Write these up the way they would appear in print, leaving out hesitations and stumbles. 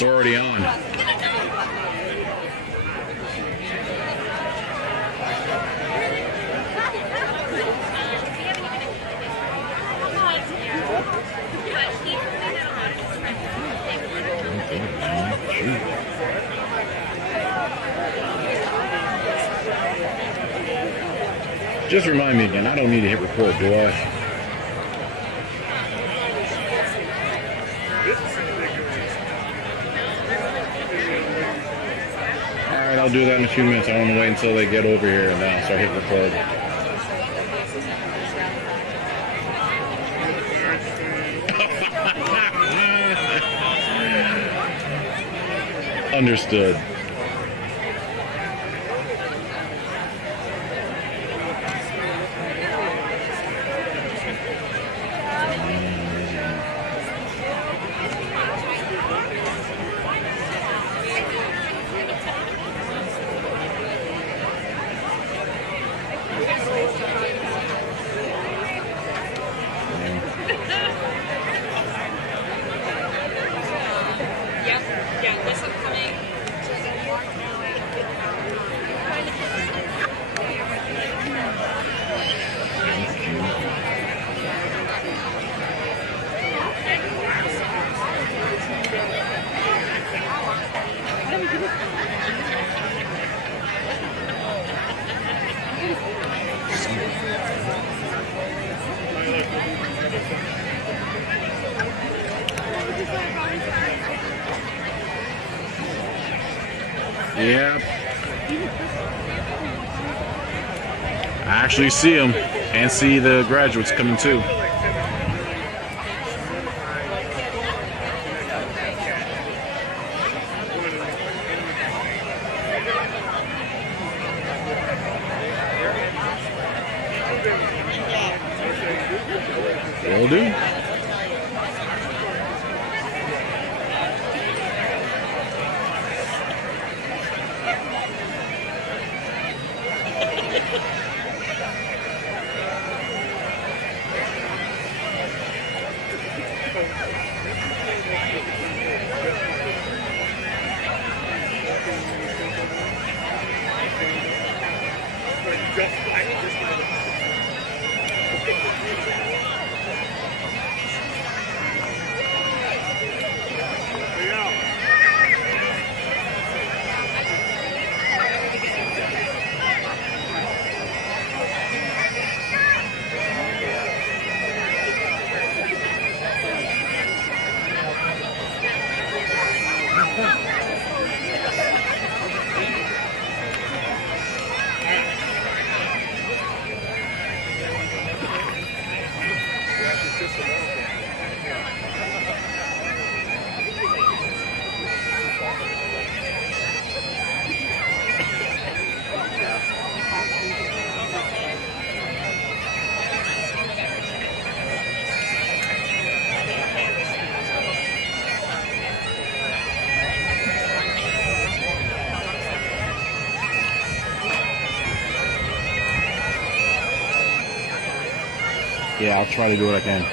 It's already on. Just remind me again, I don't need to hit record, do I? Alright, I'll do that in a few minutes. I want to wait until they get over here and then I'll start hitting record. Understood. Yep. I actually see them and see the graduates coming too. Will do. Yeah, I'll try to do what I can.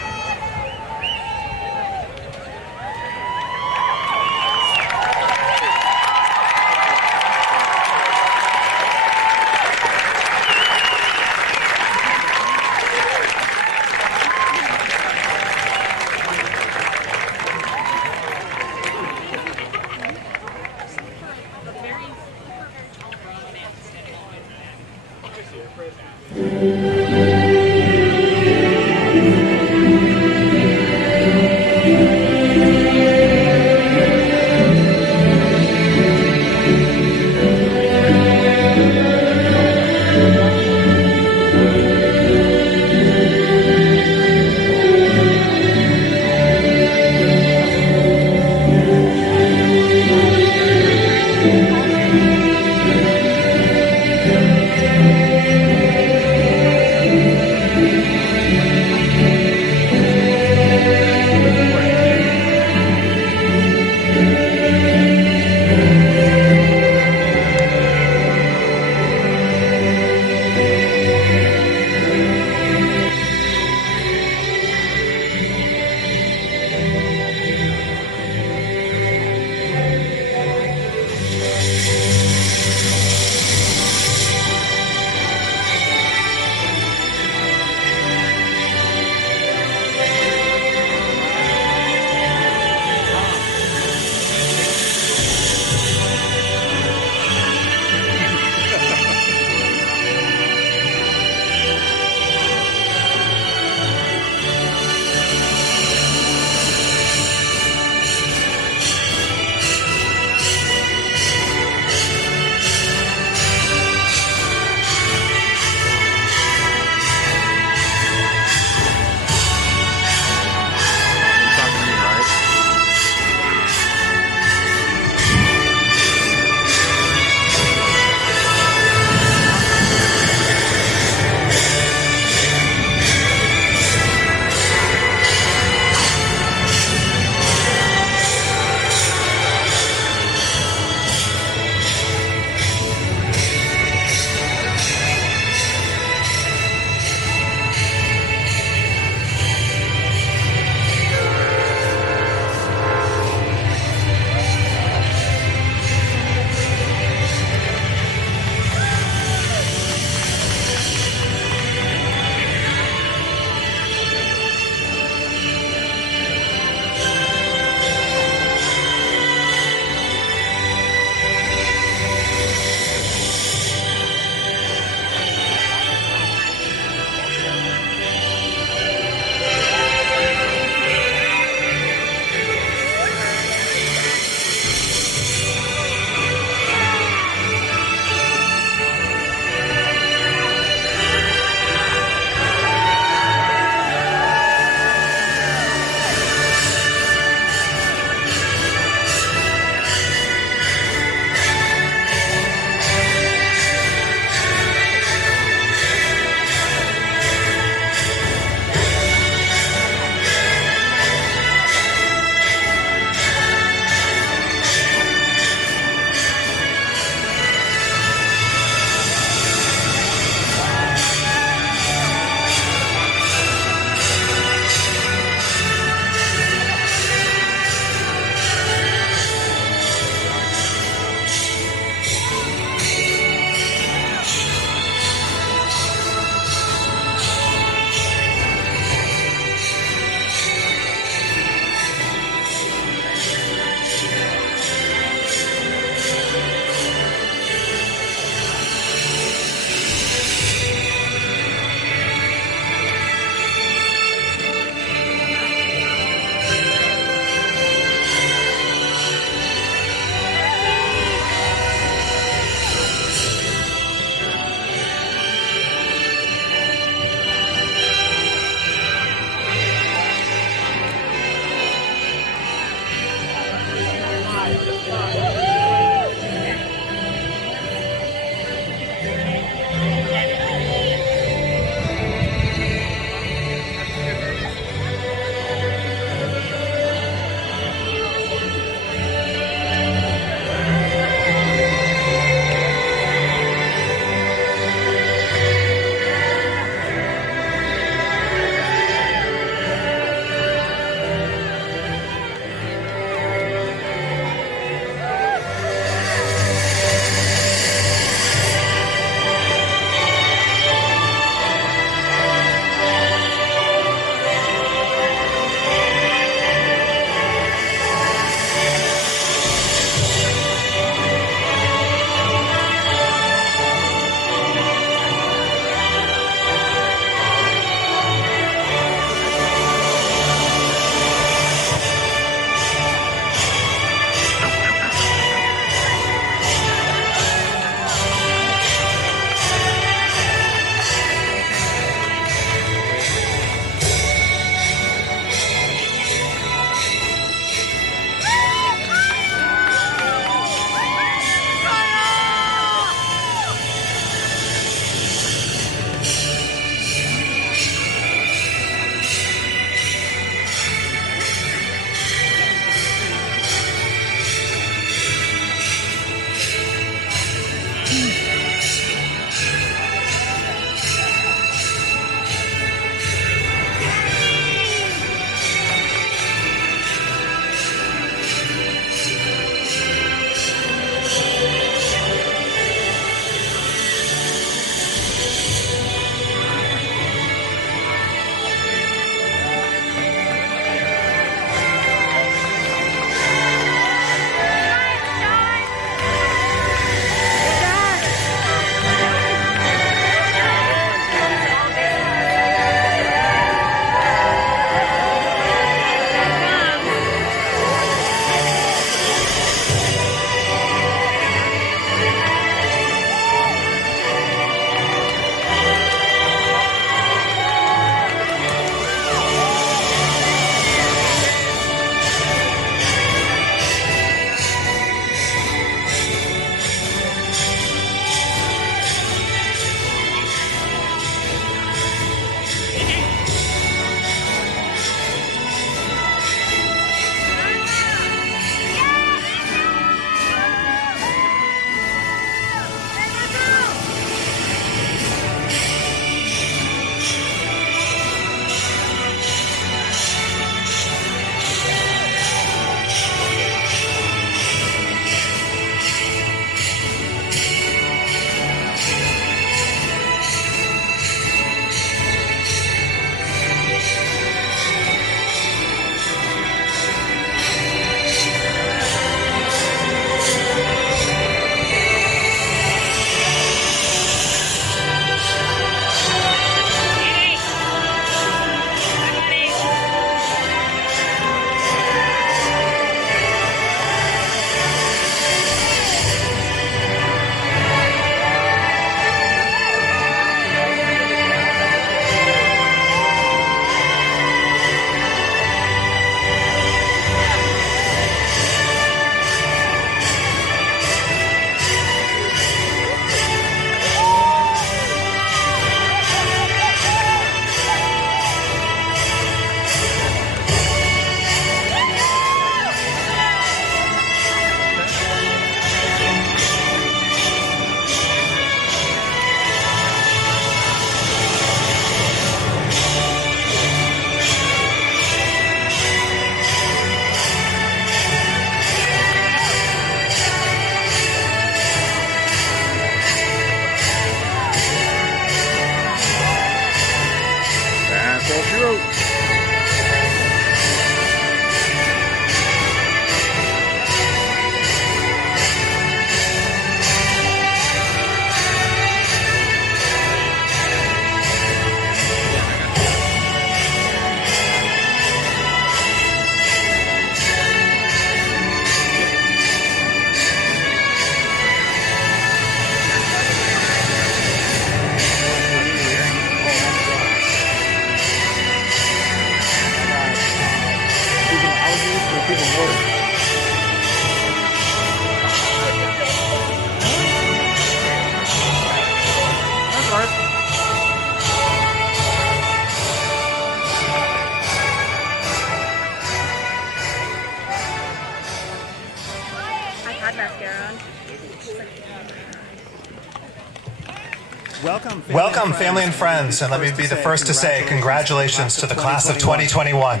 Welcome, family and friends, and let me be the first to say congratulations to the class of 2021.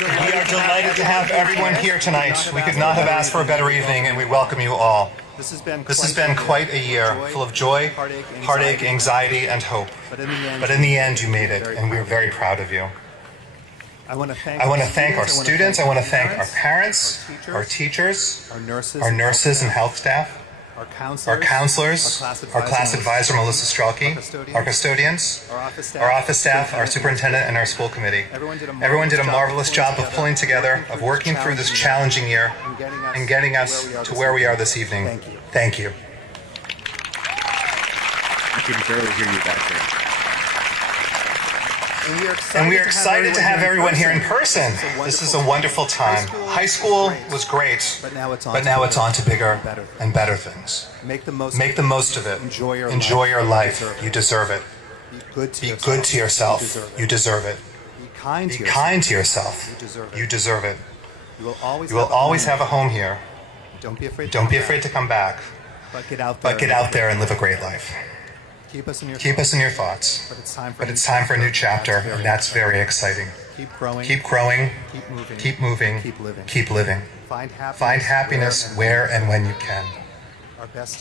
We are delighted to have everyone here tonight. We could not have asked for a better evening, and we welcome you all. This has been quite a year, full of joy, heartache, anxiety, and hope. But in the end, you made it, and we're very proud of you. I want to thank our students. I want to thank our parents, our teachers, our nurses and health staff, our counselors, our class advisor, Melissa Strelke, our custodians, our office staff, our superintendent, and our school committee. Everyone did a marvelous job of pulling together, of working through this challenging year, and getting us to where we are this evening. Thank you. I can barely hear you back there. And we are excited to have everyone here in person. This is a wonderful time. High school was great, but now it's on to bigger and better things. Make the most of it. Enjoy your life. You deserve it. Be good to yourself. You deserve it. Be kind to yourself. You deserve it. You will always have a home here. Don't be afraid to come back, but get out there and live a great life. Keep us in your thoughts. But it's time for a new chapter, and that's very exciting. Keep growing. Keep moving. Keep living. Find happiness where and when you can.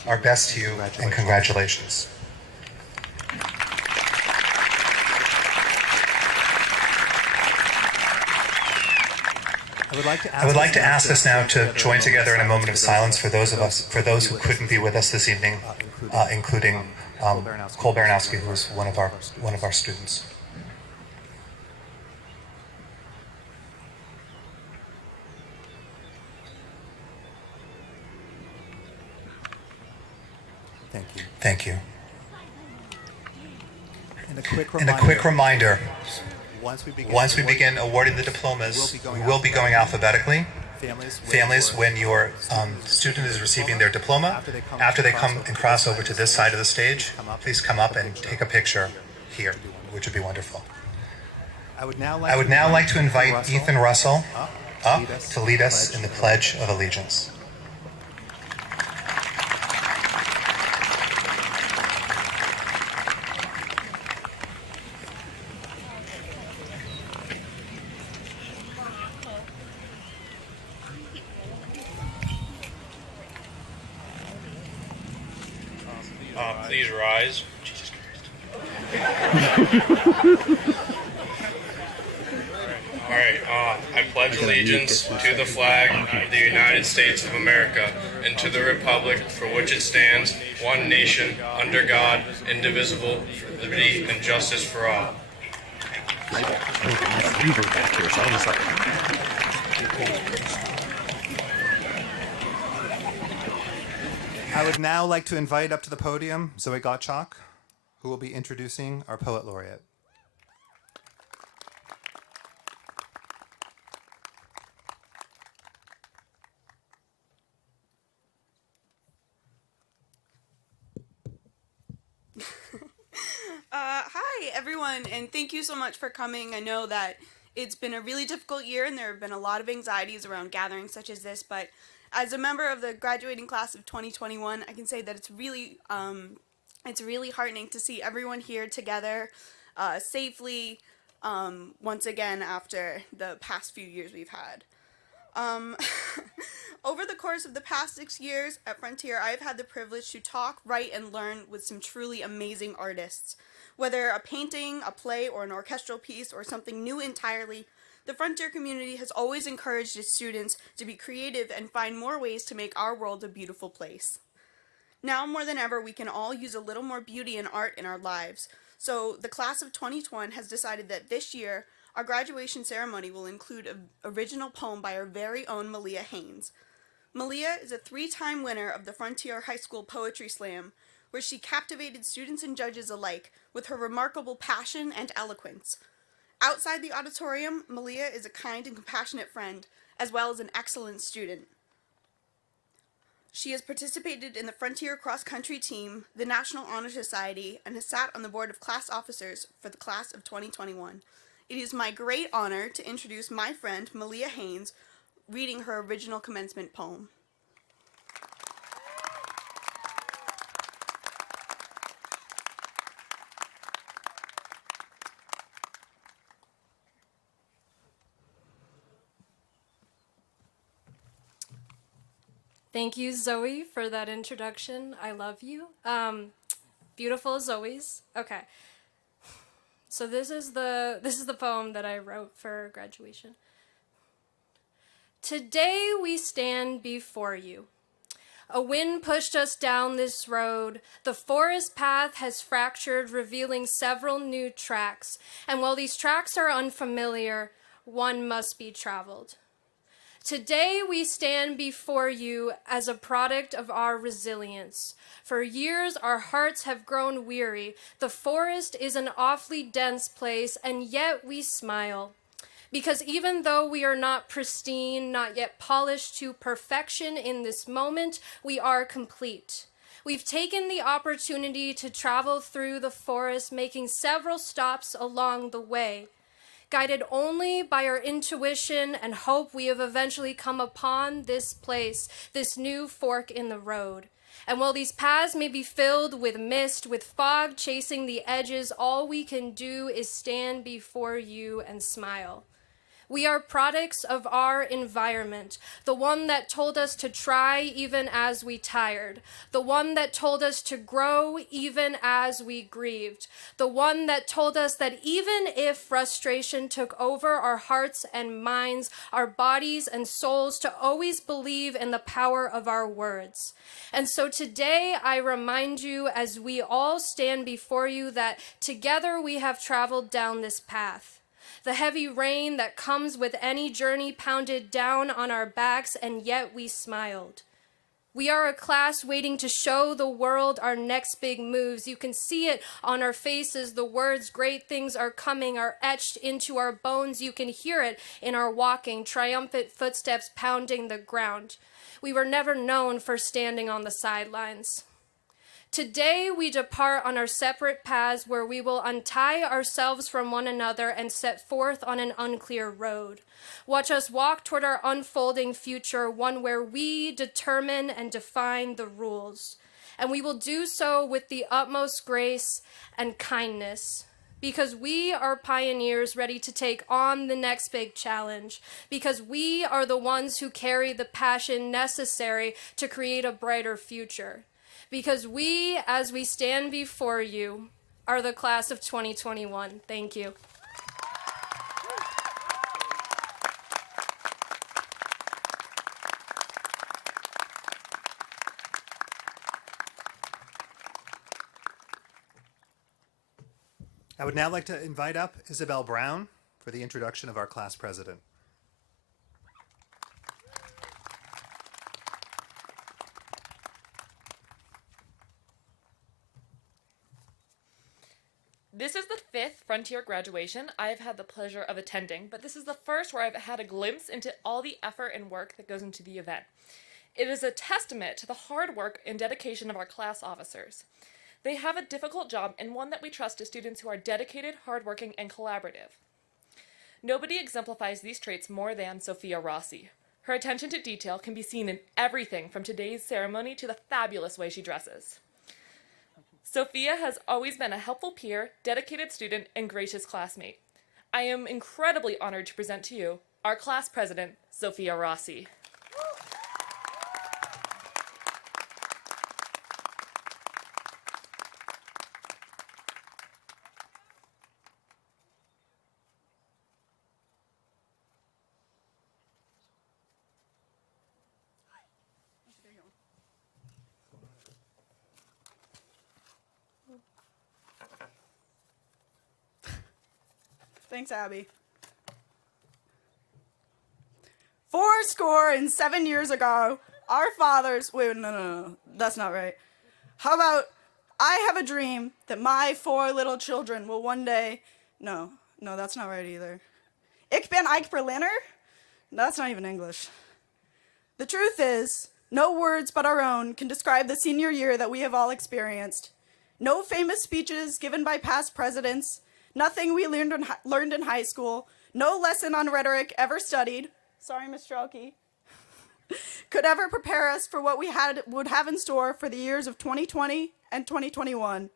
Our best to you, and congratulations. I would like to ask us now to join together in a moment of silence for those who couldn't be with us this evening, including Cole Baranowski, who is one of our students. Thank you. And a quick reminder. Once we begin awarding the diplomas, we will be going alphabetically. Families, when your student is receiving their diploma, after they come and cross over to this side of the stage, please come up and take a picture here, which would be wonderful. I would now like to invite Ethan Russell up to lead us in the Pledge of Allegiance. Please rise. Jesus All right. I pledge allegiance to the flag of the United States of America and to the republic for which it stands, one nation, under God, indivisible, with liberty and justice for all. I would now like to invite up to the podium Zoe Gottschalk, who will be introducing our Poet Laureate. Hi, everyone, and thank you so much for coming. I know that it's been a really difficult year, and there have been a lot of anxieties around gatherings such as this, but as a member of the graduating class of 2021, I can say that it's really heartening to see everyone here together safely once again after the past few years we've had. Over the course of the past 6 years at Frontier, I've had the privilege to talk, write, and learn with some truly amazing artists. Whether a painting, a play, or an orchestral piece, or something new entirely, the Frontier community has always encouraged its students to be creative and find more ways to make our world a beautiful place. Now more than ever, we can all use a little more beauty and art in our lives. So the class of 2021 has decided that this year, our graduation ceremony will include an original poem by our very own Malia Haines. Malia is a 3-time winner of the Frontier High School Poetry Slam, where she captivated students and judges alike with her remarkable passion and eloquence. Outside the auditorium, Malia is a kind and compassionate friend, as well as an excellent student. She has participated in the Frontier Cross Country Team, the National Honor Society, and has sat on the board of class officers for the class of 2021. It is my great honor to introduce my friend, Malia Haines, reading her original commencement poem. Thank you, Zoe, for that introduction. I love you. Beautiful as always. Okay. So this is the poem that I wrote for graduation. Today we stand before you. A wind pushed us down this road. The forest path has fractured, revealing several new tracks. And while these tracks are unfamiliar, one must be traveled. Today we stand before you as a product of our resilience. For years our hearts have grown weary. The forest is an awfully dense place, and yet we smile. Because even though we are not pristine, not yet polished to perfection in this moment, we are complete. We've taken the opportunity to travel through the forest, making several stops along the way. Guided only by our intuition and hope, we have eventually come upon this place, this new fork in the road. And while these paths may be filled with mist, with fog chasing the edges, all we can do is stand before you and smile. We are products of our environment, the one that told us to try even as we tired, the one that told us to grow even as we grieved, the one that told us that even if frustration took over our hearts and minds, our bodies and souls, to always believe in the power of our words. And so today I remind you, as we all stand before you, that together we have traveled down this path. The heavy rain that comes with any journey pounded down on our backs, and yet we smiled. We are a class waiting to show the world our next big moves. You can see it on our faces. The words "great things are coming" are etched into our bones. You can hear it in our walking, triumphant footsteps pounding the ground. We were never known for standing on the sidelines. Today we depart on our separate paths, where we will untie ourselves from one another and set forth on an unclear road. Watch us walk toward our unfolding future, one where we determine and define the rules. And we will do so with the utmost grace and kindness, because we are pioneers ready to take on the next big challenge, because we are the ones who carry the passion necessary to create a brighter future. Because we, as we stand before you, are the class of 2021. Thank you. I would now like to invite up Isabel Brown for the introduction of our class president. This is the 5th Frontier graduation I've had the pleasure of attending, but this is the first where I've had a glimpse into all the effort and work that goes into the event. It is a testament to the hard work and dedication of our class officers. They have a difficult job, and one that we trust to students who are dedicated, hardworking, and collaborative. Nobody exemplifies these traits more than Sofia Rossi. Her attention to detail can be seen in everything from today's ceremony to the fabulous way she dresses. Sofia has always been a helpful peer, dedicated student, and gracious classmate. I am incredibly honored to present to you our class president, Sofia Rossi. Thanks, Abby. 407 years ago, our fathers... Wait, no, that's not right. How about I have a dream that my 4 little children will one day... No, that's not right either. Ich bin Ike Berliner? That's not even English. The truth is, no words but our own can describe the senior year that we have all experienced. No famous speeches given by past presidents, nothing we learned in high school, no lesson on rhetoric ever studied, sorry, Ms. Strelke, could ever prepare us for what we would have in store for the years of 2020 and 2021.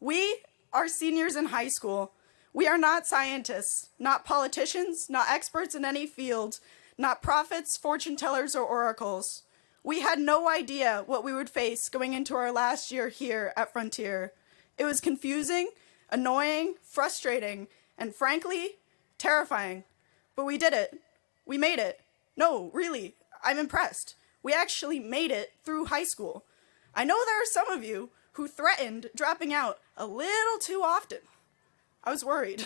We are seniors in high school. We are not scientists, not politicians, not experts in any field, not prophets, fortune tellers, or oracles. We had no idea what we would face going into our last year here at Frontier. It was confusing, annoying, frustrating, and frankly, terrifying. But we did it. We made it. No, really, I'm impressed. We actually made it through high school. I know there are some of you who threatened dropping out a little too often. I was worried.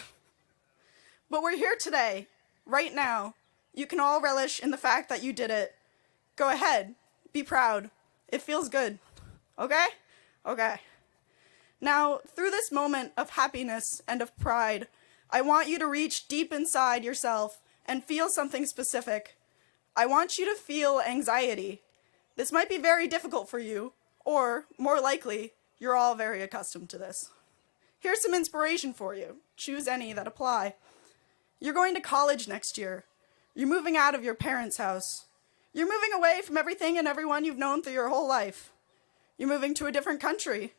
But we're here today, right now. You can all relish in the fact that you did it. Go ahead, be proud. It feels good. Okay? Okay. Now, through this moment of happiness and of pride, I want you to reach deep inside yourself and feel something specific. I want you to feel anxiety. This might be very difficult for you, or, more likely, you're all very accustomed to this. Here's some inspiration for you. Choose any that apply. You're going to college next year. You're moving out of your parents' house. You're moving away from everything and everyone you've known through your whole life. You're moving to a different country.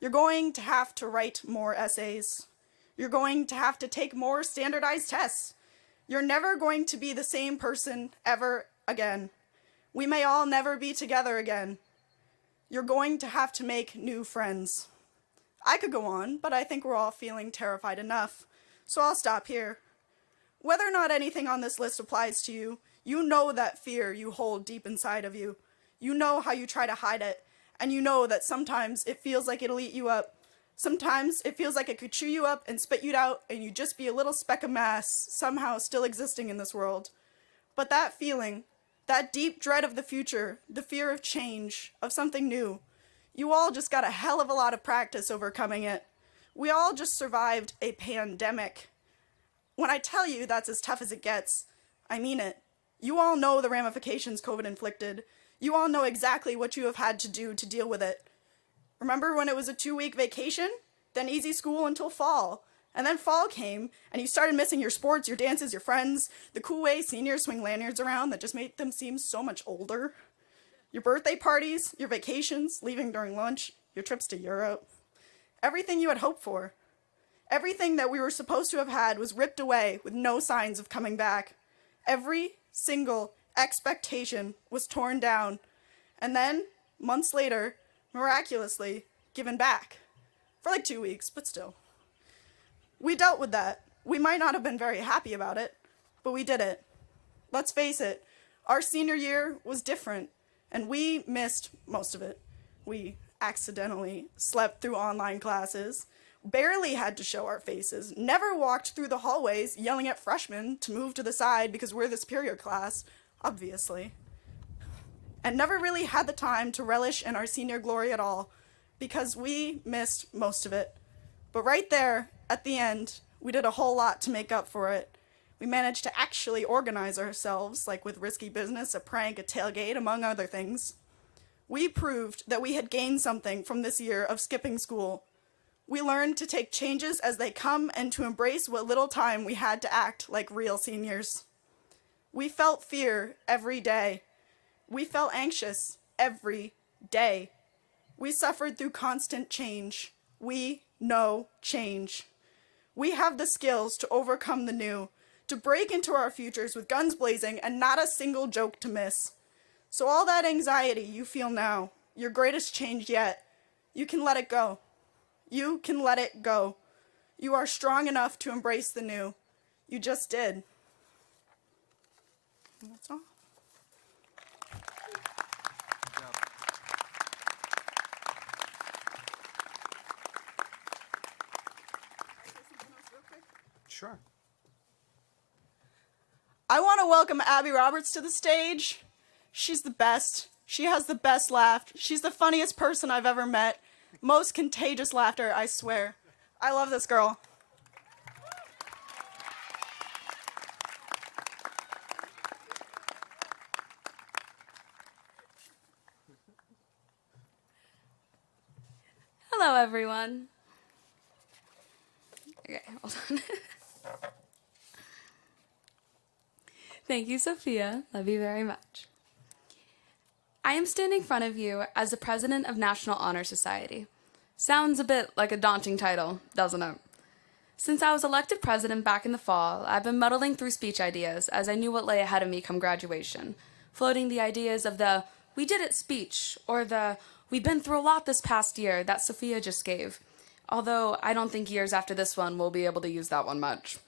You're going to have to write more essays. You're going to have to take more standardized tests. You're never going to be the same person ever again. We may all never be together again. You're going to have to make new friends. I could go on, but I think we're all feeling terrified enough, so I'll stop here. Whether or not anything on this list applies to you, you know that fear you hold deep inside of you. You know how you try to hide it, and you know that sometimes it feels like it'll eat you up. Sometimes it feels like it could chew you up and spit you out, and you'd just be a little speck of mass somehow still existing in this world. But that feeling, that deep dread of the future, the fear of change, of something new, you all just got a hell of a lot of practice overcoming it. We all just survived a pandemic. When I tell you that's as tough as it gets, I mean it. You all know the ramifications COVID inflicted. You all know exactly what you have had to do to deal with it. Remember when it was a 2-week vacation? Then easy school until fall. And then fall came, and you started missing your sports, your dances, your friends, the cool way seniors swing lanyards around that just made them seem so much older. Your birthday parties, your vacations, leaving during lunch, your trips to Europe. Everything you had hoped for. Everything that we were supposed to have had was ripped away with no signs of coming back. Every single expectation was torn down, and then, months later, miraculously, given back. For like 2 weeks, but still. We dealt with that. We might not have been very happy about it, but we did it. Let's face it, our senior year was different, and we missed most of it. We accidentally slept through online classes, barely had to show our faces, never walked through the hallways yelling at freshmen to move to the side because we're the superior class, obviously, and never really had the time to relish in our senior glory at all because we missed most of it. But right there, at the end, we did a whole lot to make up for it. We managed to actually organize ourselves, like with risky business, a prank, a tailgate, among other things. We proved that we had gained something from this year of skipping school. We learned to take changes as they come and to embrace what little time we had to act like real seniors. We felt fear every day. We felt anxious every day. We suffered through constant change. We know change. We have the skills to overcome the new, to break into our futures with guns blazing and not a single joke to miss. So all that anxiety you feel now, your greatest change yet, you can let it go. You can let it go. You are strong enough to embrace the new. You just did. And that's all. Sure. I want to welcome Abby Roberts to the stage. She's the best. She has the best laugh. She's the funniest person I've ever met. Most contagious laughter, I swear. I love this girl. Hello, everyone. Okay, hold on. Thank you, Sophia. Love you very much. I am standing in front of you as the president of National Honor Society. Sounds a bit like a daunting title, doesn't it? Since I was elected president back in the fall, I've been muddling through speech ideas as I knew what lay ahead of me come graduation, floating the ideas of the "we did it" speech or the "we've been through a lot this past year" that Sofia just gave. Although I don't think years after this one we'll be able to use that one much.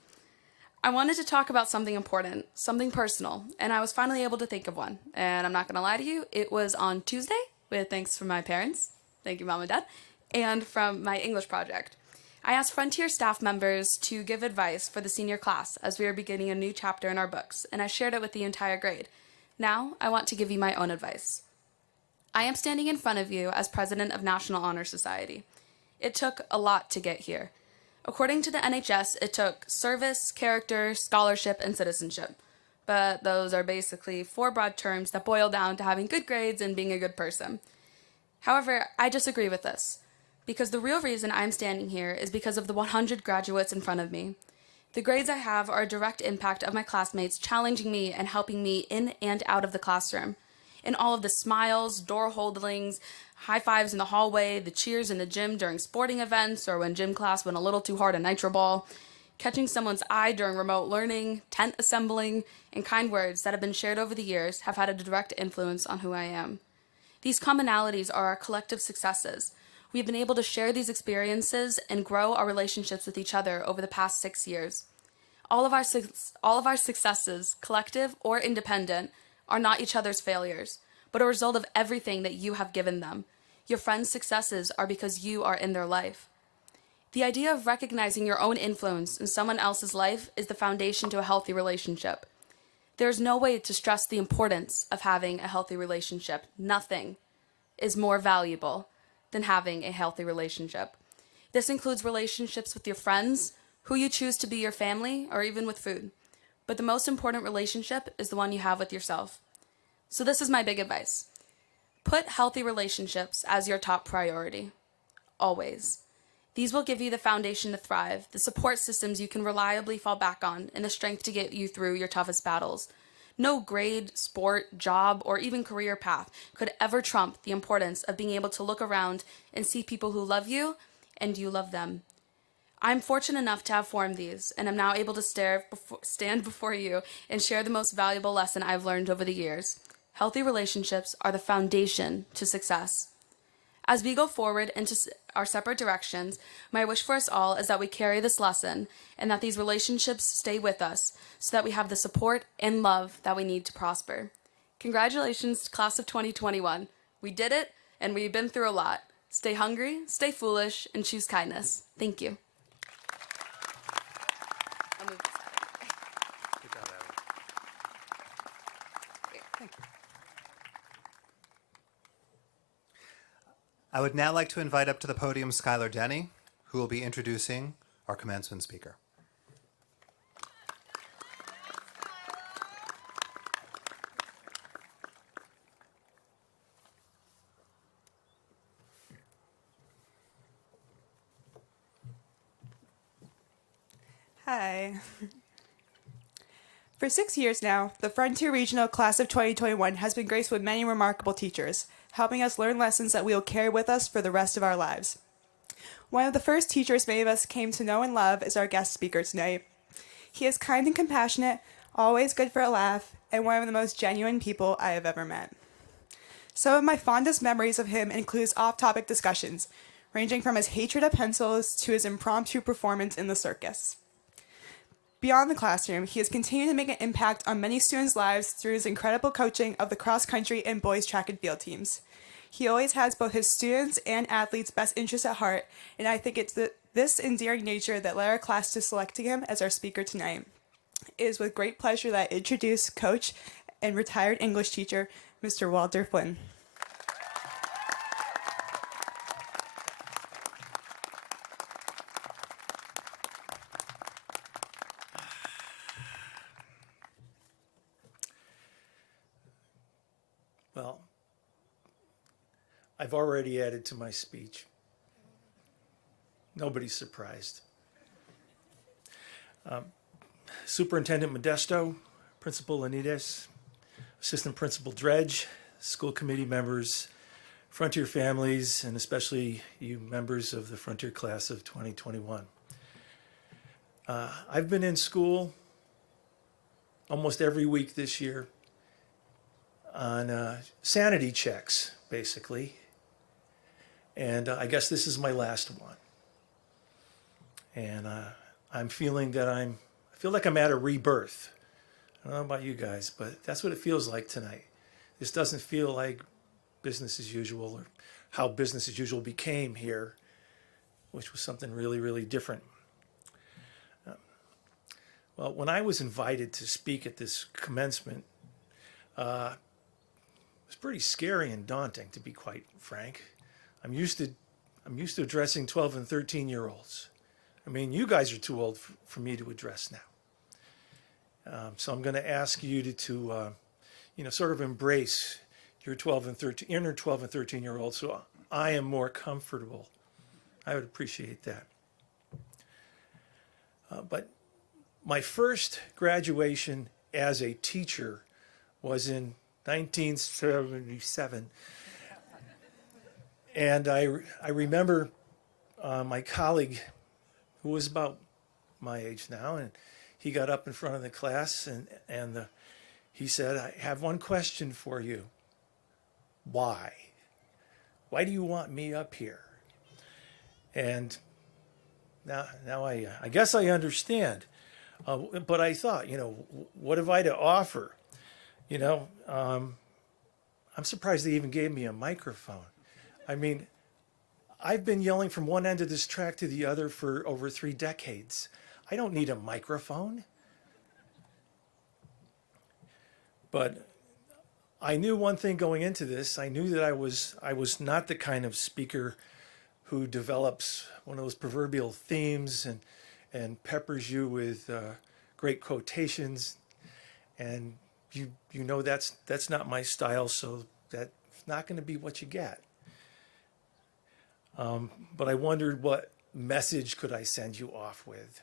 I wanted to talk about something important, something personal, and I was finally able to think of one. And I'm not going to lie to you, it was on Tuesday, with thanks from my parents, thank you Mom and Dad, and from my English project. I asked Frontier staff members to give advice for the senior class as we were beginning a new chapter in our books, and I shared it with the entire grade. Now, I want to give you my own advice. I am standing in front of you as president of National Honor Society. It took a lot to get here. According to the NHS, it took service, character, scholarship, and citizenship. But those are basically 4 broad terms that boil down to having good grades and being a good person. However, I disagree with this, because the real reason I'm standing here is because of the 100 graduates in front of me. The grades I have are a direct impact of my classmates challenging me and helping me in and out of the classroom. In all of the smiles, door holdings, high fives in the hallway, the cheers in the gym during sporting events, or when gym class went a little too hard a nitro ball, catching someone's eye during remote learning, tent assembling, and kind words that have been shared over the years have had a direct influence on who I am. These commonalities are our collective successes. We've been able to share these experiences and grow our relationships with each other over the past 6 years. All of our successes, collective or independent, are not each other's failures, but a result of everything that you have given them. Your friends' successes are because you are in their life. The idea of recognizing your own influence in someone else's life is the foundation to a healthy relationship. There is no way to stress the importance of having a healthy relationship. Nothing is more valuable than having a healthy relationship. This includes relationships with your friends, who you choose to be your family, or even with food. But the most important relationship is the one you have with yourself. So this is my big advice. Put healthy relationships as your top priority. Always. These will give you the foundation to thrive, the support systems you can reliably fall back on, and the strength to get you through your toughest battles. No grade, sport, job, or even career path could ever trump the importance of being able to look around and see people who love you and you love them. I'm fortunate enough to have formed these, and I'm now able to stand before you and share the most valuable lesson I've learned over the years. Healthy relationships are the foundation to success. As we go forward into our separate directions, my wish for us all is that we carry this lesson and that these relationships stay with us so that we have the support and love that we need to prosper. Congratulations, class of 2021. We did it, and we've been through a lot. Stay hungry, stay foolish, and choose kindness. Thank you. I'll move this out. Good job, Abby. Thank you. I would now like to invite up to the podium Skylar Denny, who will be introducing our commencement speaker. Hi. For 6 years now, the Frontier Regional Class of 2021 has been graced with many remarkable teachers, helping us learn lessons that we will carry with us for the rest of our lives. One of the first teachers many of us came to know and love is our guest speaker tonight. He is kind and compassionate, always good for a laugh, and one of the most genuine people I have ever met. Some of my fondest memories of him includes off-topic discussions, ranging from his hatred of pencils to his impromptu performance in the circus. Beyond the classroom, he has continued to make an impact on many students' lives through his incredible coaching of the cross-country and boys track and field teams. He always has both his students' and athletes' best interests at heart, and I think it's this endearing nature that led our class to selecting him as our speaker tonight. It is with great pleasure that I introduce Coach and retired English teacher, Mr. Walter Flynn. I've already added to my speech. Nobody's surprised. Superintendent Modesto, Principal Anides, Assistant Principal Dredge, school committee members, Frontier families, and especially you members of the Frontier class of 2021. I've been in school almost every week this year on sanity checks, basically. And I guess this is my last one. And I'm feeling that I feel like I'm at a rebirth. I don't know about you guys, but that's what it feels like tonight. This doesn't feel like business as usual, or how business as usual became here, which was something really, really different. Well, when I was invited to speak at this commencement, it was pretty scary and daunting, to be quite frank. I'm used to addressing 12 and 13-year-olds. I mean, you guys are too old for me to address now. So I'm going to ask you to sort of embrace your 12 and 13-year-olds, so I am more comfortable. I would appreciate that. But my first graduation as a teacher was in 1977. And I remember my colleague, who was about my age now, and he got up in front of the class and he said, "I have one question for you. Why? Why do you want me up here?" And now I guess I understand. But I thought, what have I to offer? I'm surprised they even gave me a microphone. I mean, I've been yelling from one end of this track to the other for over 3 decades. I don't need a microphone. But I knew one thing going into this. I knew that I was not the kind of speaker who develops one of those proverbial themes and peppers you with great quotations. And you know that's not my style, so that's not going to be what you get. But I wondered, what message could I send you off with?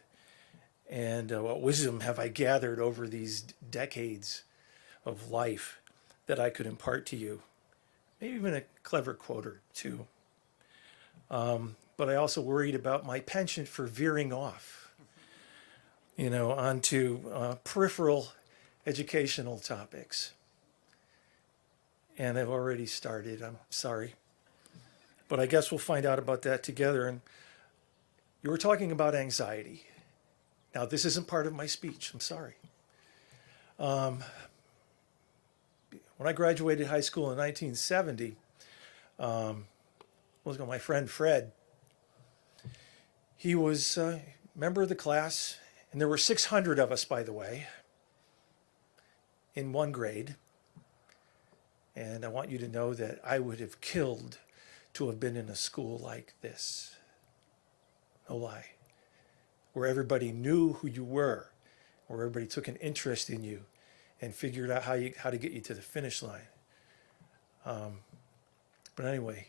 And what wisdom have I gathered over these decades of life that I could impart to you? Maybe even a clever quote or two. But I also worried about my penchant for veering off, onto peripheral educational topics. And I've already started. I'm sorry. But I guess we'll find out about that together. And you were talking about anxiety. Now, this isn't part of my speech. I'm sorry. When I graduated high school in 1970, my friend Fred, he was a member of the class, and there were 600 of us, by the way, in one grade. And I want you to know that I would have killed to have been in a school like this. No lie. Where everybody knew who you were, where everybody took an interest in you and figured out how to get you to the finish line. But anyway,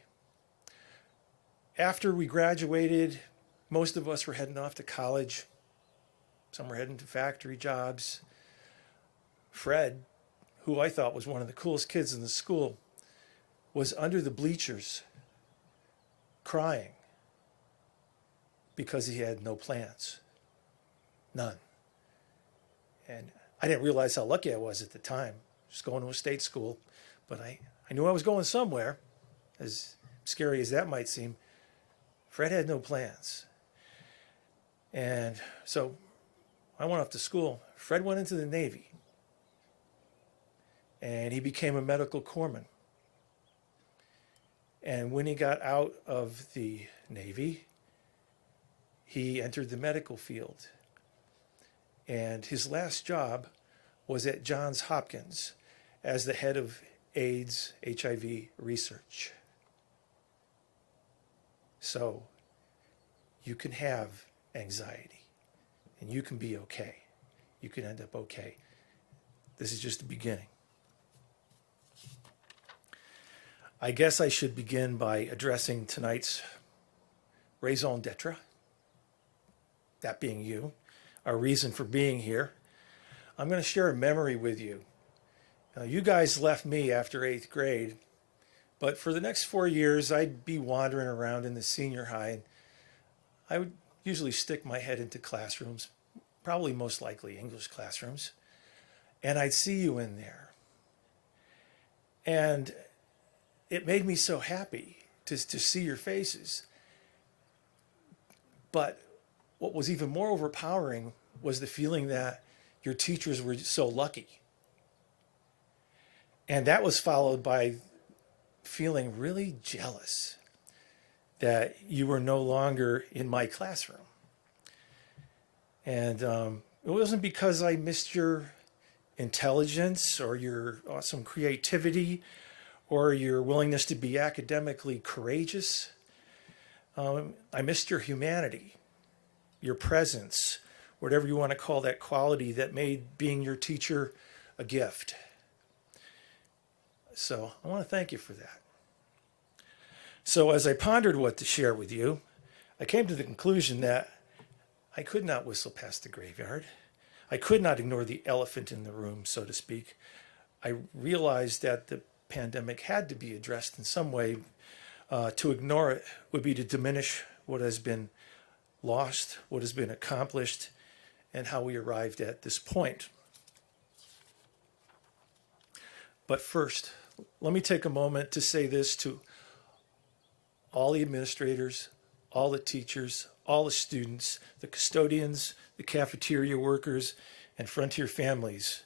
after we graduated, most of us were heading off to college. Some were heading to factory jobs. Fred, who I thought was one of the coolest kids in the school, was under the bleachers crying because he had no plans. None. And I didn't realize how lucky I was at the time, just going to a state school. But I knew I was going somewhere, as scary as that might seem. Fred had no plans. And so I went off to school. Fred went into the Navy. And he became a medical corpsman. And when he got out of the Navy, he entered the medical field. And his last job was at Johns Hopkins as the head of AIDS, HIV research. So you can have anxiety, and you can be okay. You can end up okay. This is just the beginning. I guess I should begin by addressing tonight's raison d'etre, that being you, our reason for being here. I'm going to share a memory with you. Now, you guys left me after 8th grade, but for the next 4 years, I'd be wandering around in the senior high, and I would usually stick my head into classrooms, probably most likely English classrooms, and I'd see you in there. And it made me so happy to see your faces. But what was even more overpowering was the feeling that your teachers were so lucky. And that was followed by feeling really jealous that you were no longer in my classroom. And it wasn't because I missed your intelligence or your awesome creativity or your willingness to be academically courageous. I missed your humanity, your presence, whatever you want to call that quality that made being your teacher a gift. So I want to thank you for that. So as I pondered what to share with you, I came to the conclusion that I could not whistle past the graveyard. I could not ignore the elephant in the room, so to speak. I realized that the pandemic had to be addressed in some way. To ignore it would be to diminish what has been lost, what has been accomplished, and how we arrived at this point. But first, let me take a moment to say this to all the administrators, all the teachers, all the students, the custodians, the cafeteria workers, and Frontier families.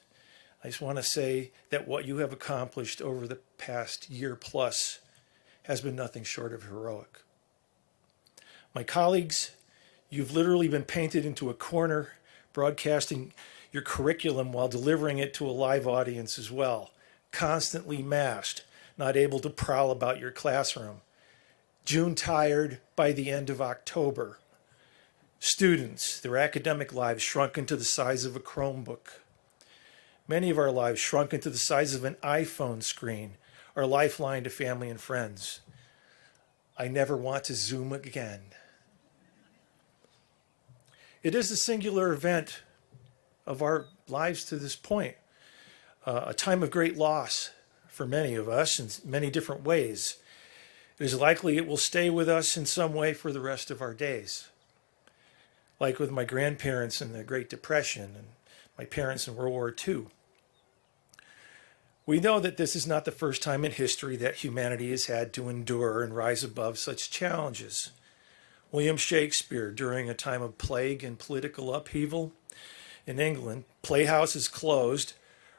I just want to say that what you have accomplished over the past year plus has been nothing short of heroic. My colleagues, you've literally been painted into a corner, broadcasting your curriculum while delivering it to a live audience as well, constantly masked, not able to prowl about your classroom. June tired by the end of October. Students, their academic lives shrunk into the size of a Chromebook. Many of our lives shrunk into the size of an iPhone screen, our lifeline to family and friends. I never want to Zoom again. It is the singular event of our lives to this point, a time of great loss for many of us in many different ways. It is likely it will stay with us in some way for the rest of our days. Like with my grandparents in the Great Depression and my parents in World War II. We know that this is not the first time in history that humanity has had to endure and rise above such challenges. William Shakespeare, during a time of plague and political upheaval in England, playhouses closed,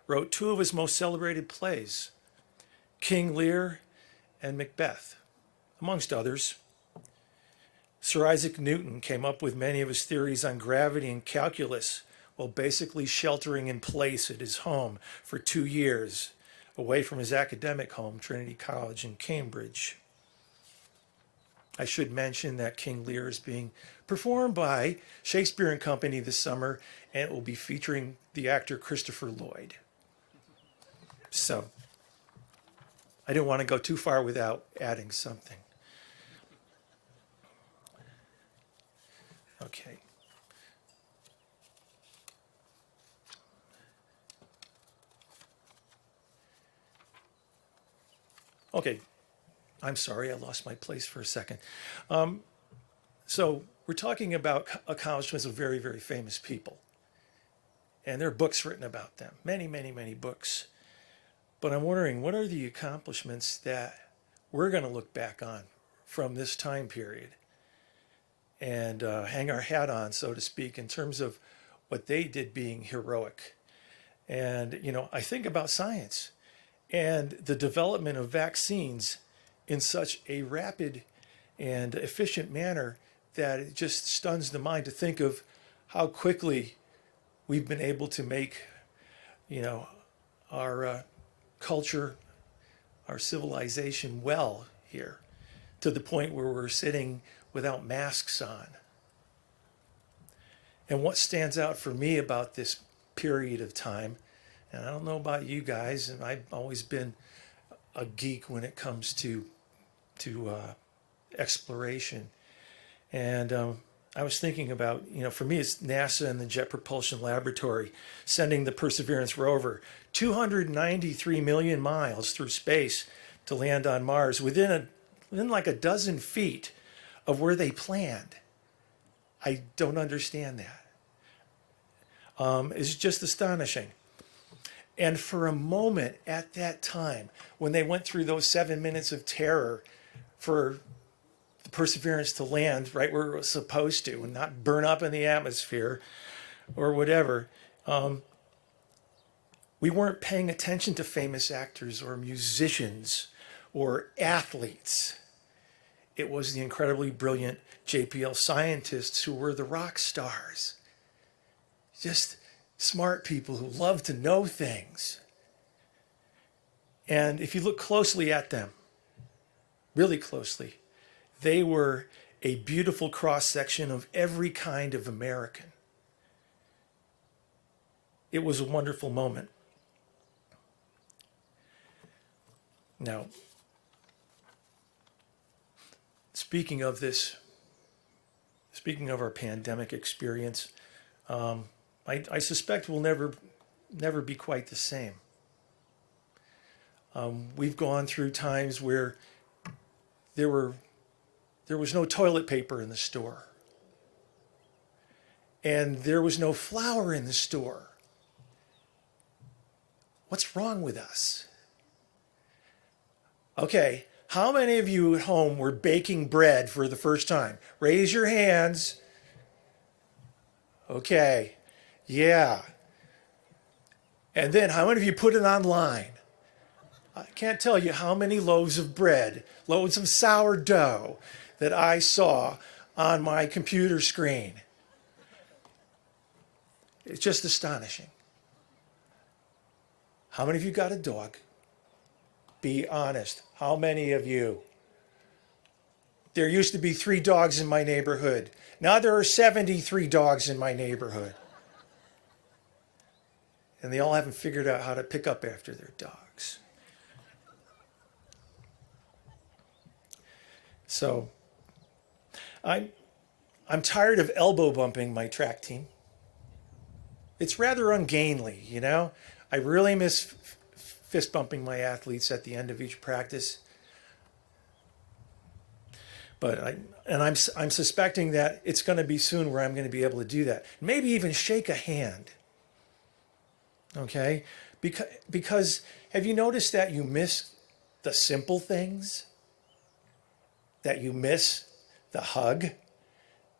wrote two of his most celebrated plays, King Lear and Macbeth, amongst others. Sir Isaac Newton came up with many of his theories on gravity and calculus while basically sheltering in place at his home for 2 years, away from his academic home, Trinity College in Cambridge. I should mention that King Lear is being performed by Shakespeare and Company this summer, and it will be featuring the actor Christopher Lloyd. So, I didn't want to go too far without adding something. Okay. Okay, I'm sorry, I lost my place for a second. So we're talking about accomplishments of very, very famous people. And there are books written about them, many, many, many books. But I'm wondering, what are the accomplishments that we're going to look back on from this time period and hang our hat on, so to speak, in terms of what they did being heroic? And, you know, I think about science and the development of vaccines in such a rapid and efficient manner that it just stuns the mind to think of how quickly we've been able to make, you know, our culture, our civilization well here, to the point where we're sitting without masks on. And what stands out for me about this period of time, and I don't know about you guys, and I've always been a geek when it comes to exploration. And I was thinking about, for me, it's NASA and the Jet Propulsion Laboratory sending the Perseverance rover 293 million miles through space to land on Mars within like a dozen feet of where they planned. I don't understand that. It's just astonishing. And for a moment at that time, when they went through those 7 minutes of terror for the Perseverance to land right where it was supposed to and not burn up in the atmosphere or whatever, we weren't paying attention to famous actors or musicians or athletes. It was the incredibly brilliant JPL scientists who were the rock stars. Just smart people who love to know things. And if you look closely at them, really closely, they were a beautiful cross-section of every kind of American. It was a wonderful moment. Now, speaking of our pandemic experience, I suspect we'll never be quite the same. We've gone through times where there was no toilet paper in the store, and there was no flour in the store. What's wrong with us? Okay, how many of you at home were baking bread for the first time? Raise your hands. Okay, yeah. And then how many of you put it online? I can't tell you how many loaves of bread, loaves of sourdough that I saw on my computer screen. It's just astonishing. How many of you got a dog? Be honest. How many of you? There used to be 3 dogs in my neighborhood. Now there are 73 dogs in my neighborhood. And they all haven't figured out how to pick up after their dogs. So I'm tired of elbow bumping my track team. It's rather ungainly, I really miss fist bumping my athletes at the end of each practice. But I'm suspecting that it's going to be soon where I'm going to be able to do that. Maybe even shake a hand. Okay? Because have you noticed that you miss the simple things? That you miss the hug?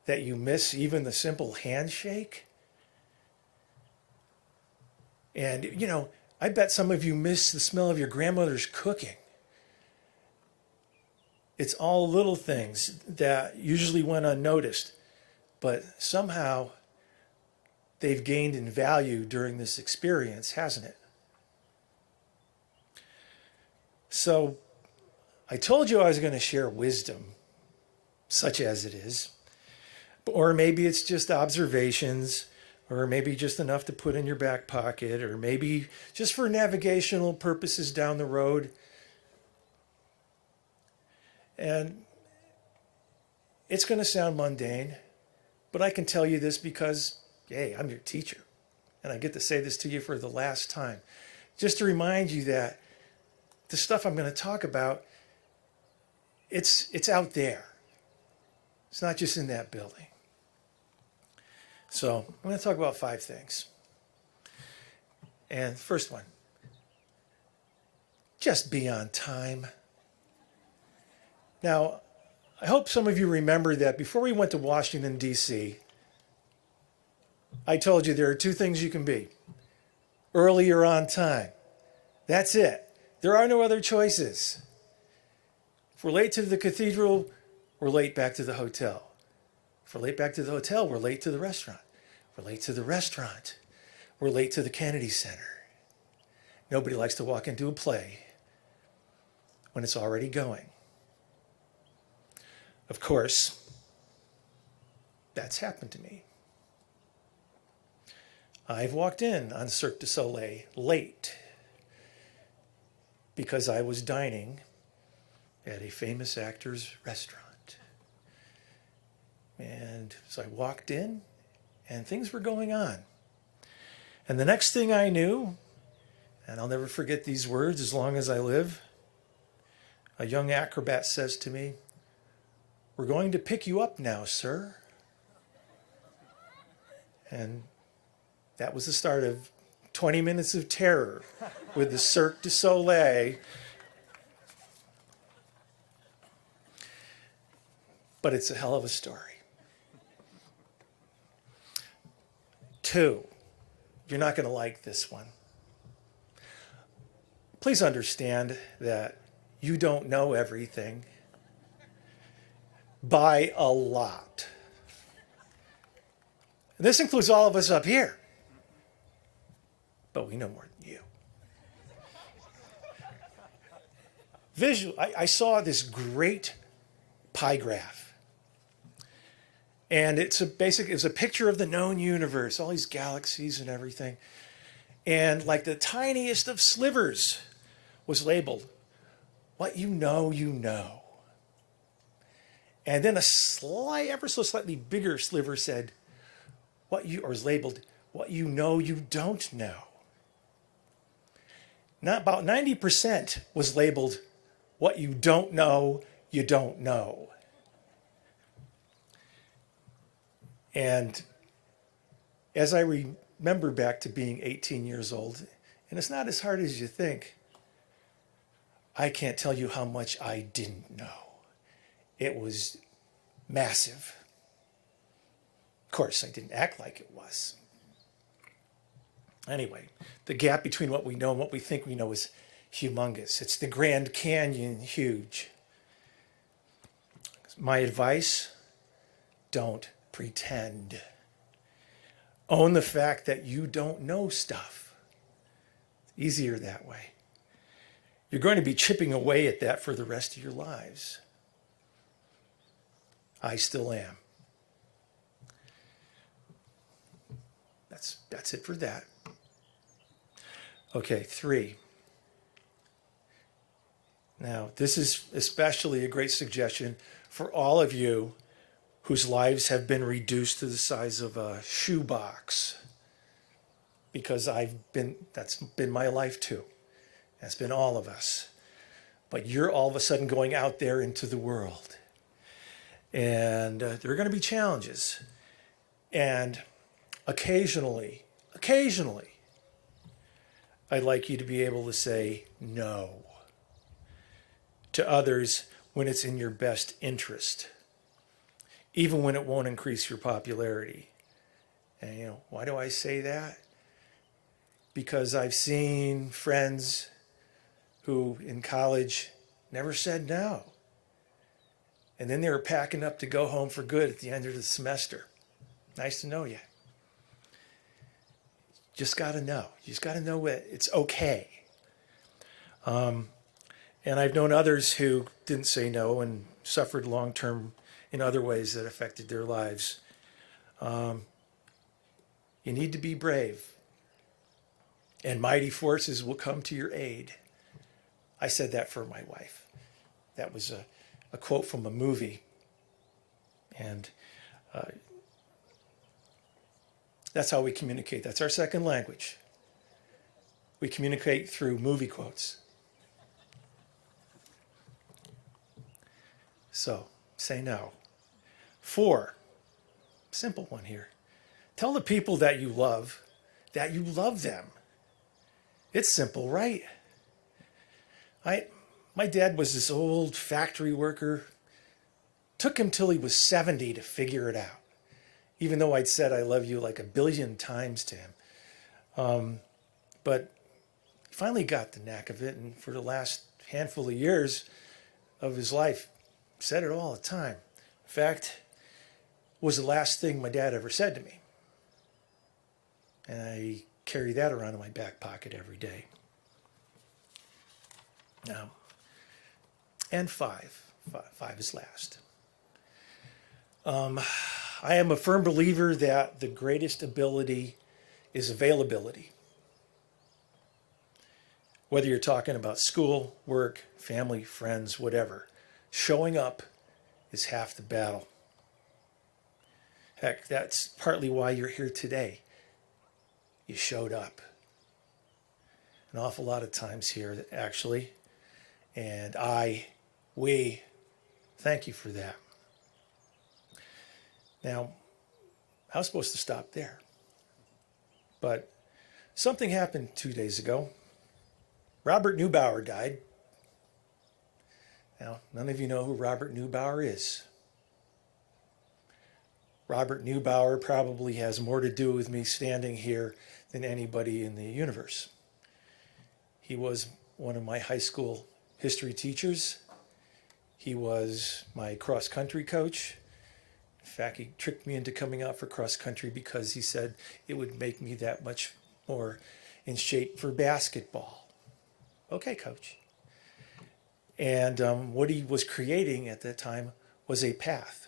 That you miss even the simple handshake? And, I bet some of you miss the smell of your grandmother's cooking. It's all little things that usually went unnoticed, but somehow they've gained in value during this experience, hasn't it? So I told you I was going to share wisdom, such as it is, or maybe it's just observations, or maybe just enough to put in your back pocket, or maybe just for navigational purposes down the road. And it's going to sound mundane, but I can tell you this because, hey, I'm your teacher, and I get to say this to you for the last time. Just to remind you that the stuff I'm going to talk about, it's out there. It's not just in that building. So I'm going to talk about 5 things. And first one, just be on time. Now, I hope some of you remember that before we went to Washington, D.C., I told you there are 2 things you can be: early or on time. That's it. There are no other choices. If we're late to the cathedral, we're late back to the hotel. If we're late back to the hotel, we're late to the restaurant. We're late to the restaurant. We're late to the Kennedy Center. Nobody likes to walk into a play when it's already going. Of course, that's happened to me. I've walked in on Cirque du Soleil late. because I was dining at a famous actor's restaurant. And so I walked in, and things were going on. And the next thing I knew, and I'll never forget these words as long as I live, a young acrobat says to me, "We're going to pick you up now, sir." And that was the start of 20 minutes of terror with the Cirque du Soleil. But it's a hell of a story. 2, you're not going to like this one. Please understand that you don't know everything by a lot. This includes all of us up here, but we know more than you. I saw this great pie graph. And it's a picture of the known universe, all these galaxies and everything. And like the tiniest of slivers was labeled, "What you know, you know." And then a ever so slightly bigger sliver said, was labeled, "What you know, you don't know." Not about 90% was labeled, "What you don't know, you don't know." And as I remember back to being 18 years old, and it's not as hard as you think, I can't tell you how much I didn't know. It was massive. Of course, I didn't act like it was. Anyway, the gap between what we know and what we think we know is humongous. It's the Grand Canyon huge. My advice, don't pretend. Own the fact that you don't know stuff. It's easier that way. You're going to be chipping away at that for the rest of your lives. I still am. That's it for that. Okay, 3. Now, this is especially a great suggestion for all of you whose lives have been reduced to the size of a shoebox, because that's been my life too. That's been all of us. But you're all of a sudden going out there into the world. And there are going to be challenges. And occasionally, I'd like you to be able to say no to others when it's in your best interest, even when it won't increase your popularity. And why do I say that? Because I've seen friends who in college never said no. And then they were packing up to go home for good at the end of the semester. Nice to know you. Just got to know. You just got to know it's okay. And I've known others who didn't say no and suffered long-term in other ways that affected their lives. You need to be brave, and mighty forces will come to your aid. I said that for my wife. That was a quote from a movie. And that's how we communicate. That's our second language. We communicate through movie quotes. So, say no. 4, simple one here. Tell the people that you love them. It's simple, right? My dad was this old factory worker. Took him till he was 70 to figure it out, even though I'd said I love you like 1 billion times to him. But he finally got the knack of it, and for the last handful of years of his life, said it all the time. In fact, it was the last thing my dad ever said to me. And I carry that around in my back pocket every day. Now, and 5 is last. I am a firm believer that the greatest ability is availability. Whether you're talking about school, work, family, friends, whatever, showing up is half the battle. Heck, that's partly why you're here today. You showed up. An awful lot of times here, actually. And we thank you for that. Now, I was supposed to stop there. But something happened 2 days ago. Robert Neubauer died. Now, none of you know who Robert Neubauer is. Robert Neubauer probably has more to do with me standing here than anybody in the universe. He was one of my high school history teachers. He was my cross-country coach. In fact, he tricked me into coming out for cross-country because he said it would make me that much more in shape for basketball. Okay, coach. And what he was creating at that time was a path.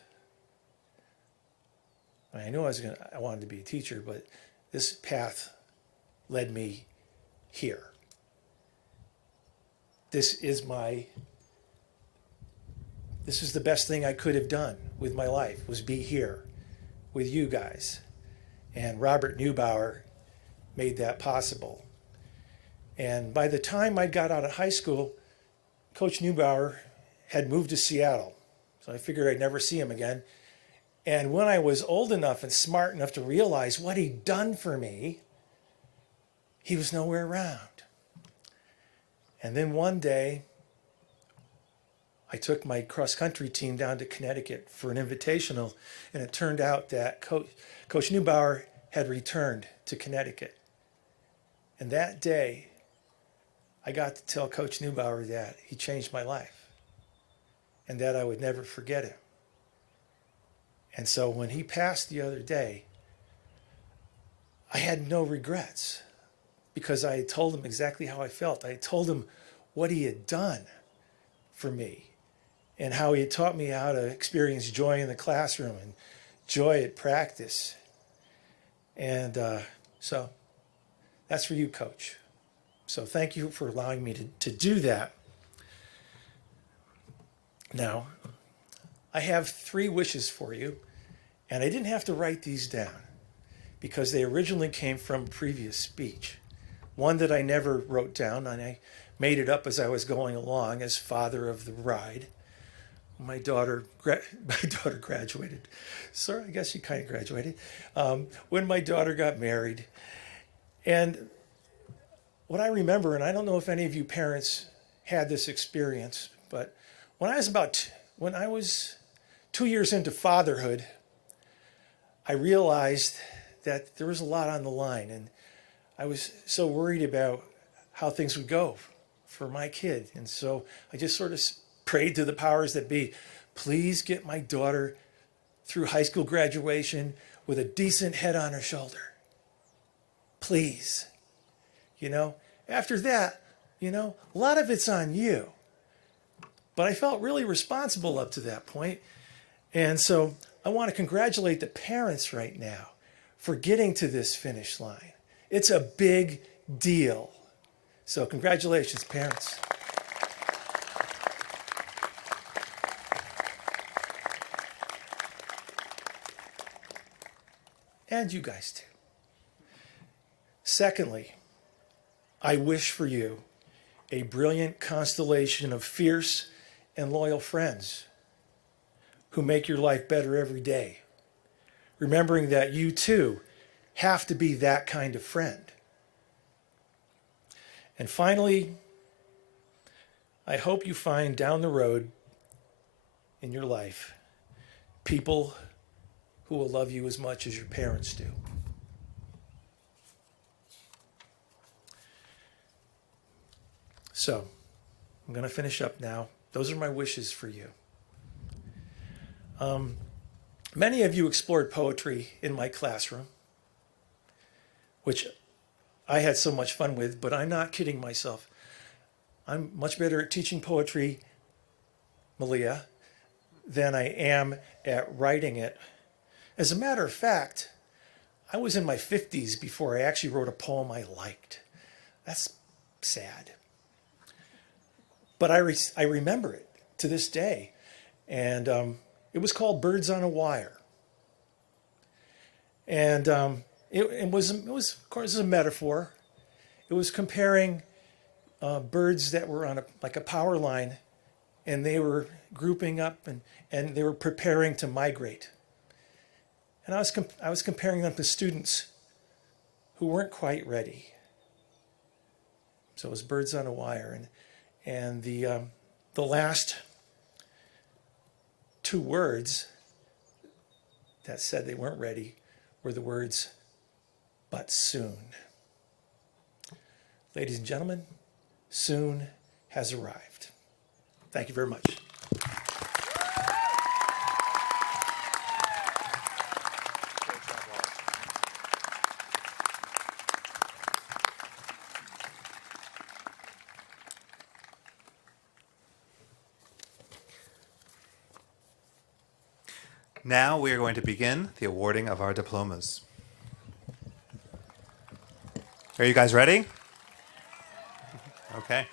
I knew I wanted to be a teacher, but this path led me here. This is the best thing I could have done with my life, was be here with you guys. And Robert Neubauer made that possible. And by the time I got out of high school, Coach Neubauer had moved to Seattle. So I figured I'd never see him again. And when I was old enough and smart enough to realize what he'd done for me, he was nowhere around. And then one day, I took my cross-country team down to Connecticut for an invitational, and it turned out that Coach Neubauer had returned to Connecticut. And that day, I got to tell Coach Neubauer that he changed my life and that I would never forget him. And so when he passed the other day, I had no regrets because I had told him exactly how I felt. I had told him what he had done for me and how he had taught me how to experience joy in the classroom and joy at practice. And so that's for you, Coach. So thank you for allowing me to do that. Now, I have 3 wishes for you, and I didn't have to write these down because they originally came from a previous speech. One that I never wrote down, and I made it up as I was going along as father of the bride. My daughter graduated. Sorry, I guess she kind of graduated. When my daughter got married. And what I remember, and I don't know if any of you parents had this experience, but when I was 2 years into fatherhood, I realized that there was a lot on the line, and I was so worried about how things would go for my kid. And so I just sort of prayed to the powers that be, please get my daughter through high school graduation with a decent head on her shoulder. Please. After that, a lot of it's on you. But I felt really responsible up to that point. And so I want to congratulate the parents right now for getting to this finish line. It's a big deal. So congratulations, parents. And you guys too. Secondly, I wish for you a brilliant constellation of fierce and loyal friends who make your life better every day, remembering that you too have to be that kind of friend. And finally, I hope you find down the road in your life people who will love you as much as your parents do. So, I'm going to finish up now. Those are my wishes for you. Many of you explored poetry in my classroom, which I had so much fun with, but I'm not kidding myself. I'm much better at teaching poetry, Malia, than I am at writing it. As a matter of fact, I was in my 50s before I actually wrote a poem I liked. That's sad. but I remember it to this day. And it was called Birds on a Wire. And it was, of course, a metaphor. It was comparing birds that were on like a power line, and they were grouping up and they were preparing to migrate. And I was comparing them to students who weren't quite ready. So it was Birds on a Wire, and the last two words that said they weren't ready were the words, "but soon." Ladies and gentlemen, soon has arrived. Thank you very much. Now we are going to begin the awarding of our diplomas. Are you guys ready? Okay.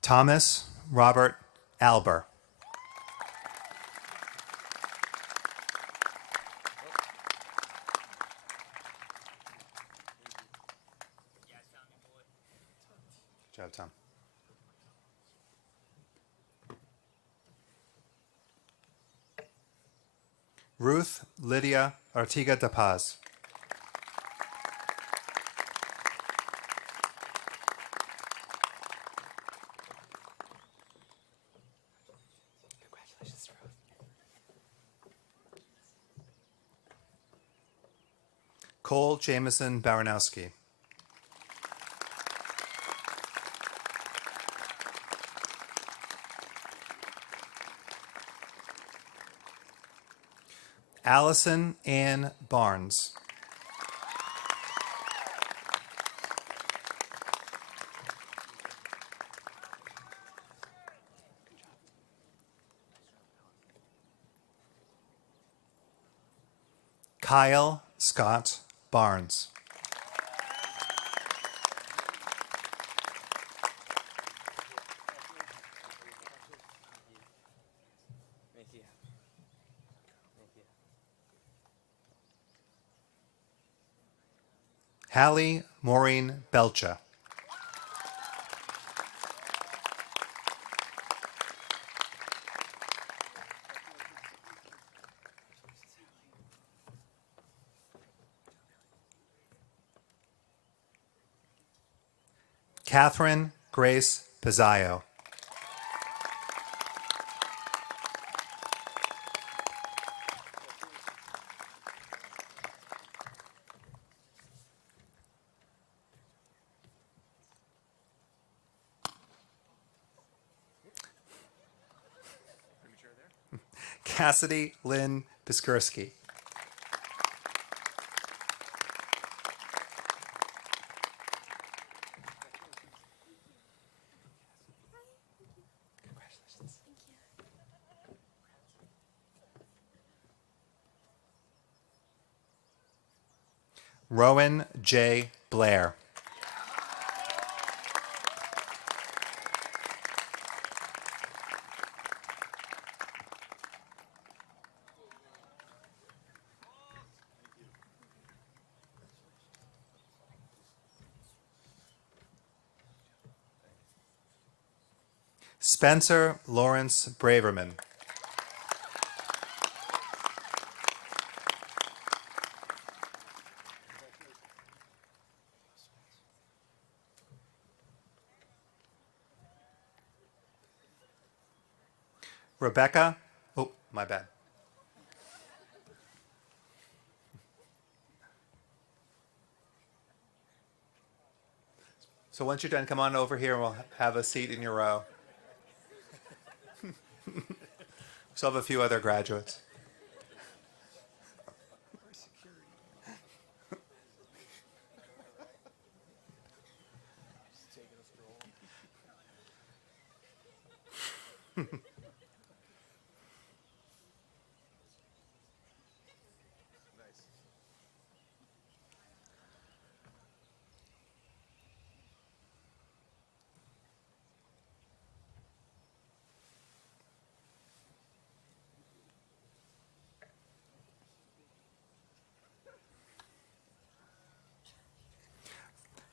Thomas Robert Alber. Good job, Tom. Ruth Lydia Artiga de Paz. Congratulations, Ruth. Cole Jameson Baranowski. Allison Ann Barnes. Kyle Scott Barnes. Hallie Maureen Belcha. Catherine Grace Pizzaio. Cassidy Lynn Piskursky. Rowan J. Blair. Spencer Lawrence Braverman. Rebecca, oh, my bad. So once you're done, come on over here and we'll have a seat in your row. Still have a few other graduates.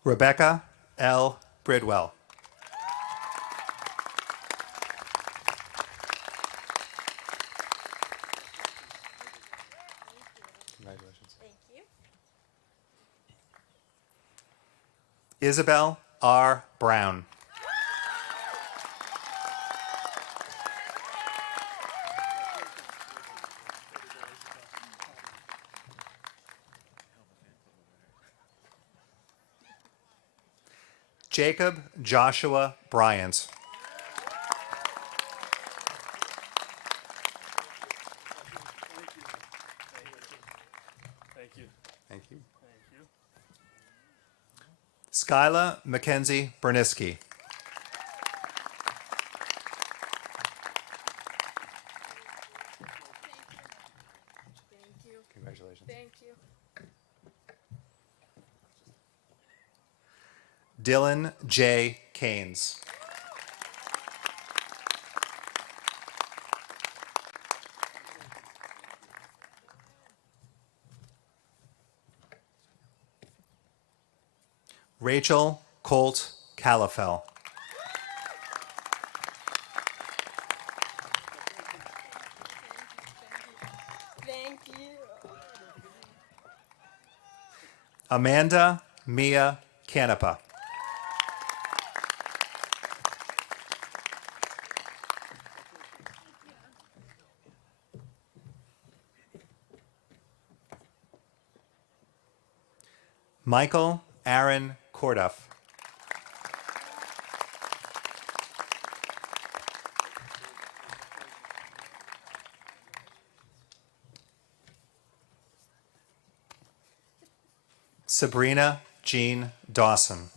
Rebecca L. Bridwell. Congratulations. Thank you. Isabel R. Brown. Jacob Joshua Bryant. Thank you. Thank you. Thank you. Skyla Mackenzie Berniski. Thank you. Congratulations. Thank you. Dylan J. Keynes. Rachel Colt Calafell. Thank you. Amanda Mia Canepa. Michael Aaron Corduff. Sabrina Jean Dawson.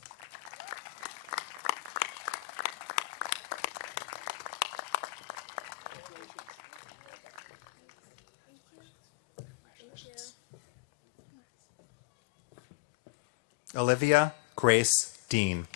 Olivia Grace Dean.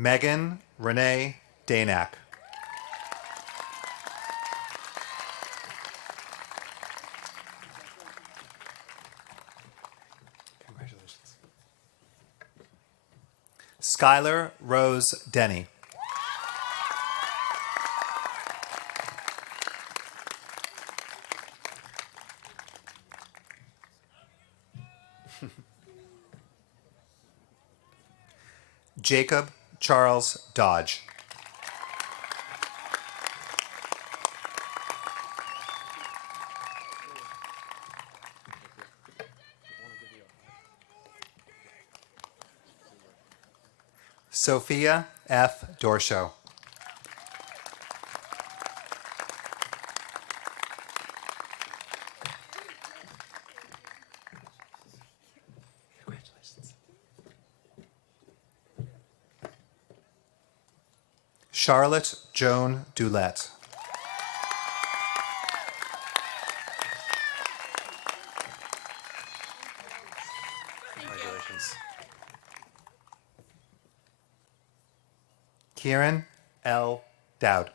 Megan Renee Danak. Congratulations. Skylar Rose Denny. Jacob Charles Dodge. Sofia F. Dorshow. Congratulations. Charlotte Joan Dulett. Congratulations. Kieran L. Dowd.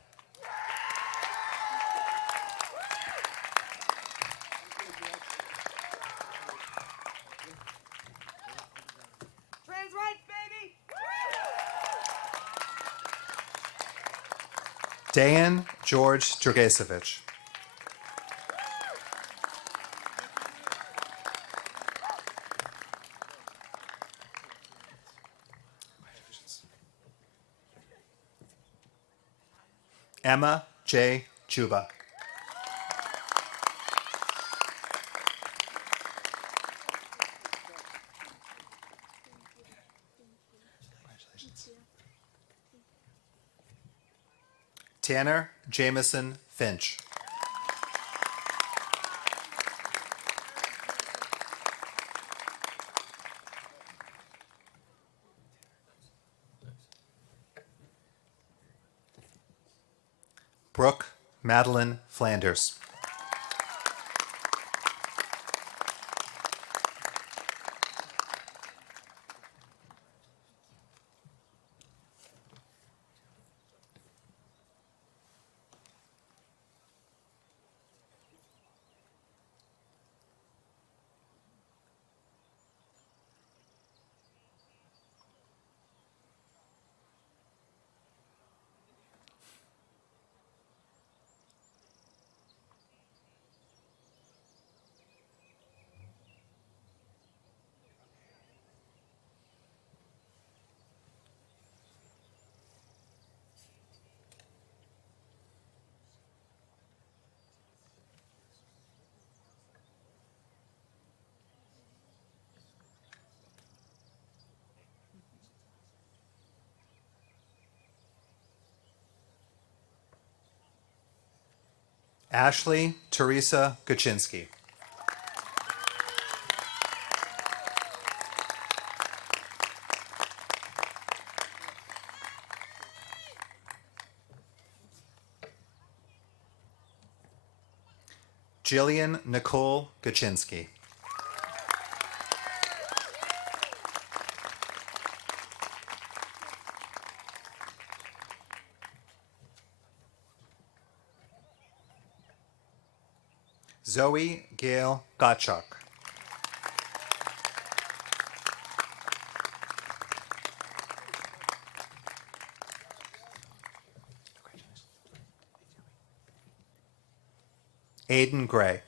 Trans rights, baby! Dejan George Dragesevich. Emma J. Juba. Tanner Jameson Finch. Brooke Madeline Flanders. Ashley Teresa Kuczynski. Jillian Nicole Kuczynski. Zoe Gail Gottschalk. Aiden Gray.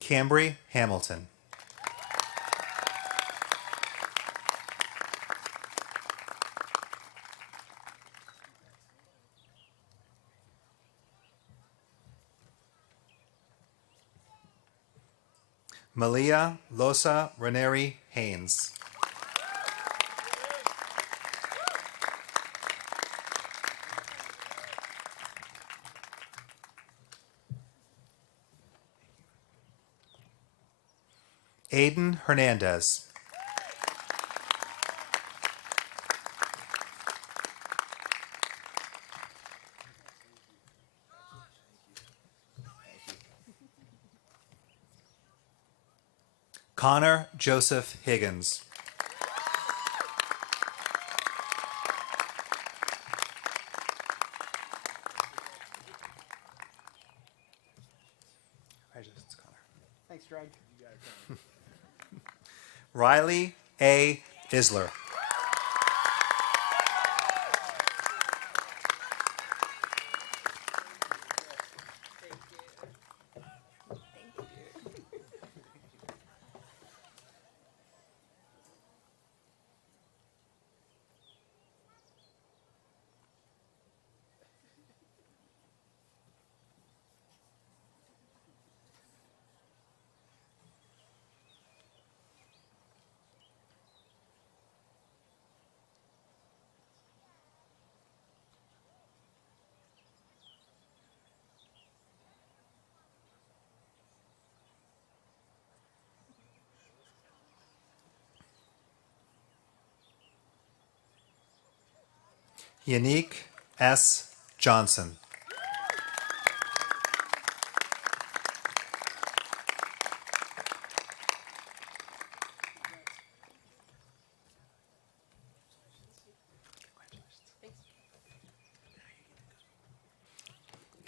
Cambry Hamilton. Malia Losa Ranieri Haines. Aiden Hernandez. Connor Joseph Higgins. Thanks, Greg. Riley A. Isler. Unique S. Johnson.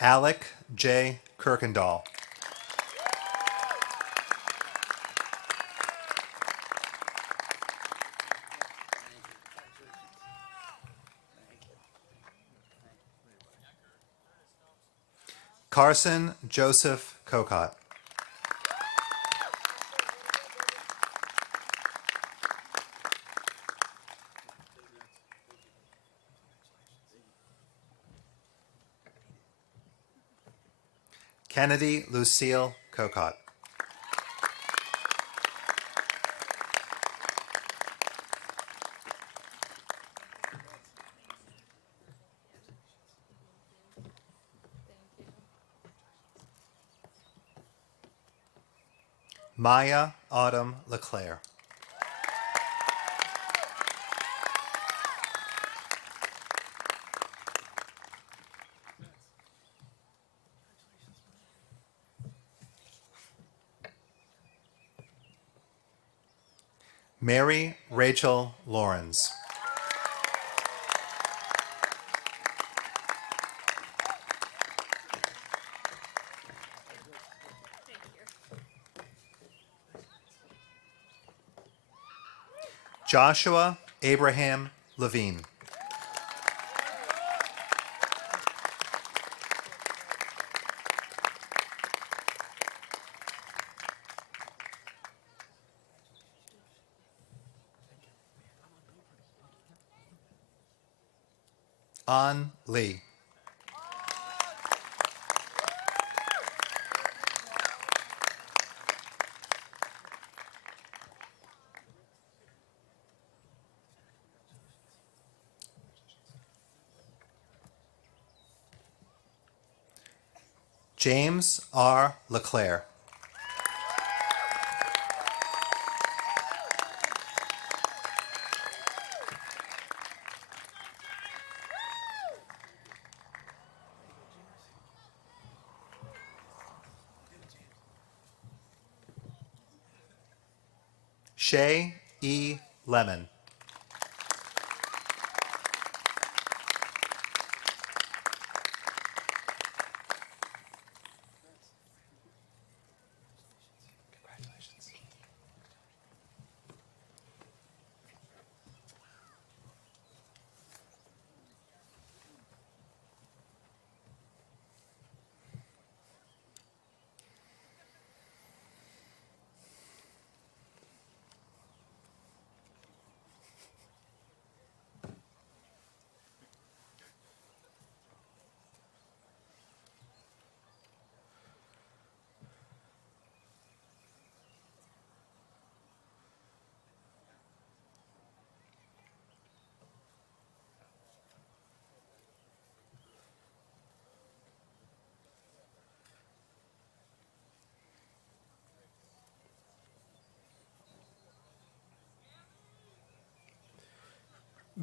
Alec J. Kirkendall. Carson Joseph Kokot. Kennedy Lucille Kokot. Maya Autumn LeClaire. Mary Rachel Lawrence. Joshua Abraham Levine. An Lee. James R. LeClaire. Shay E. Lemon.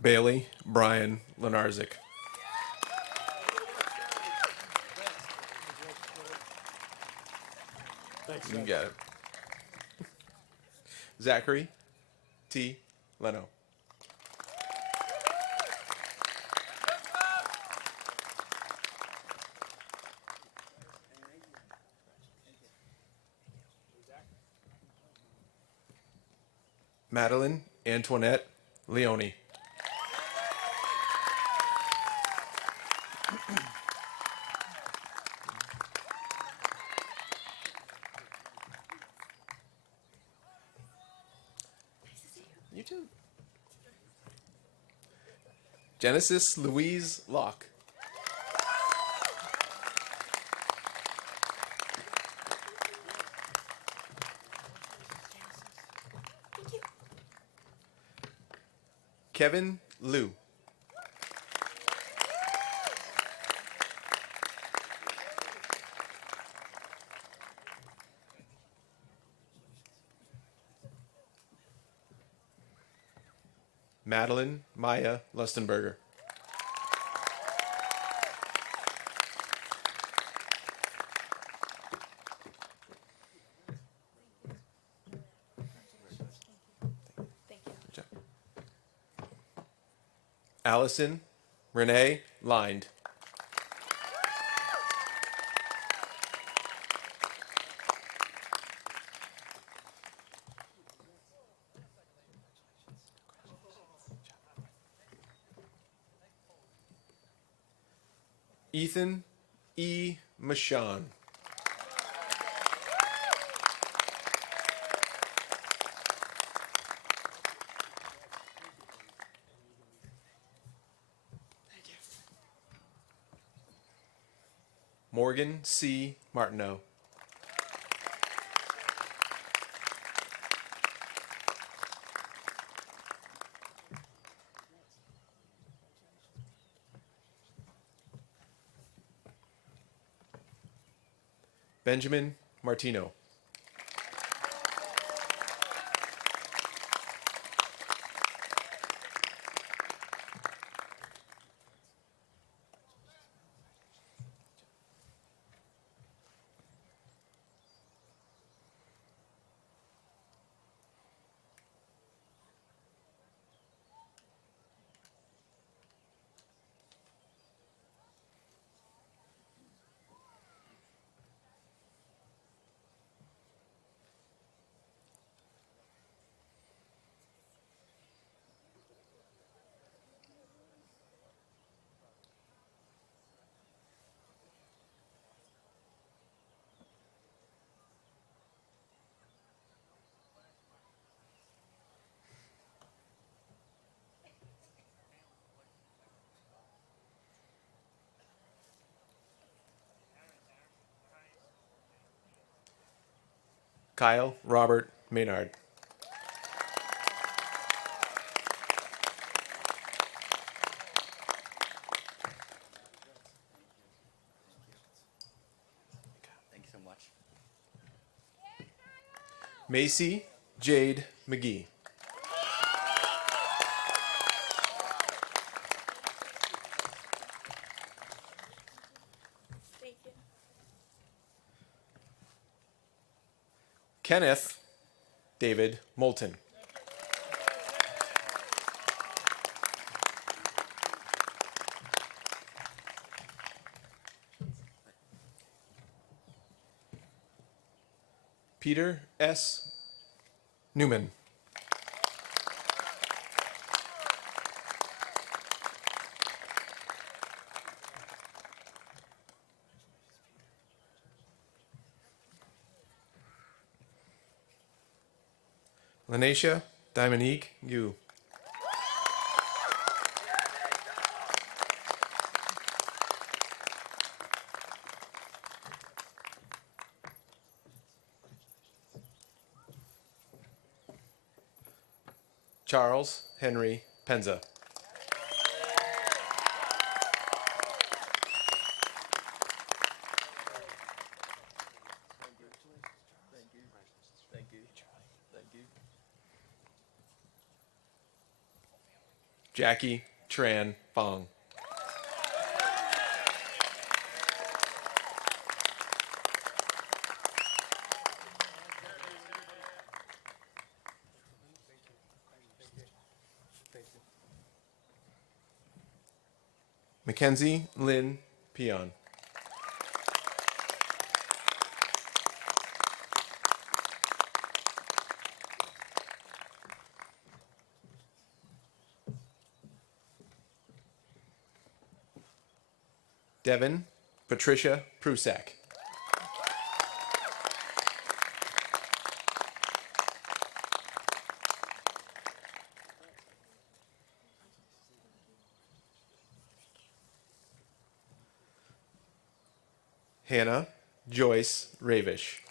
Bailey Brian Lenarzik. Thanks, You got it. Zachary T. Leno. Madeline Antoinette Leone. You too. Genesis Louise Locke. Kevin Liu. Madeline Maya Lustenberger. Good job. Allison Renee Lind. Ethan E. Michon. Morgan C. Martineau. Benjamin Martino. Kyle Robert Maynard. Thank you so much. Macy Jade McGee. Thank you. Kenneth David Moulton. Peter S. Newman. Lanesha Dominique Yu. Charles Henry Penza. Jackie Tran Fong. Mackenzie Lynn Peon. Devin Patricia Prusak. Hannah Joyce Ravish.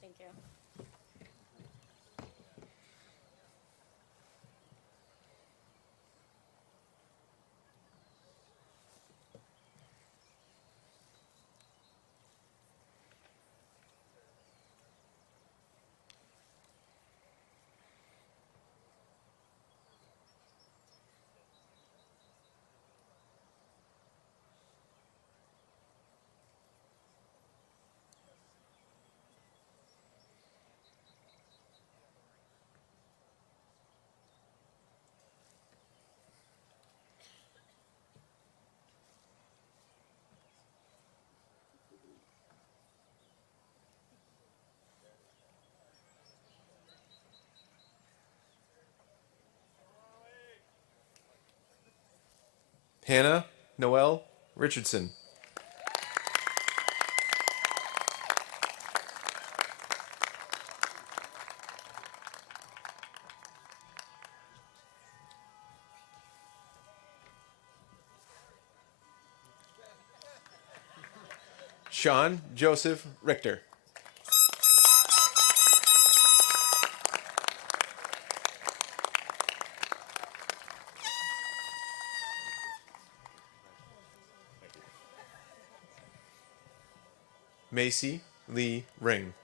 Thank you. Hannah Noel Richardson. Sean Joseph Richter. Macy Lee Ring.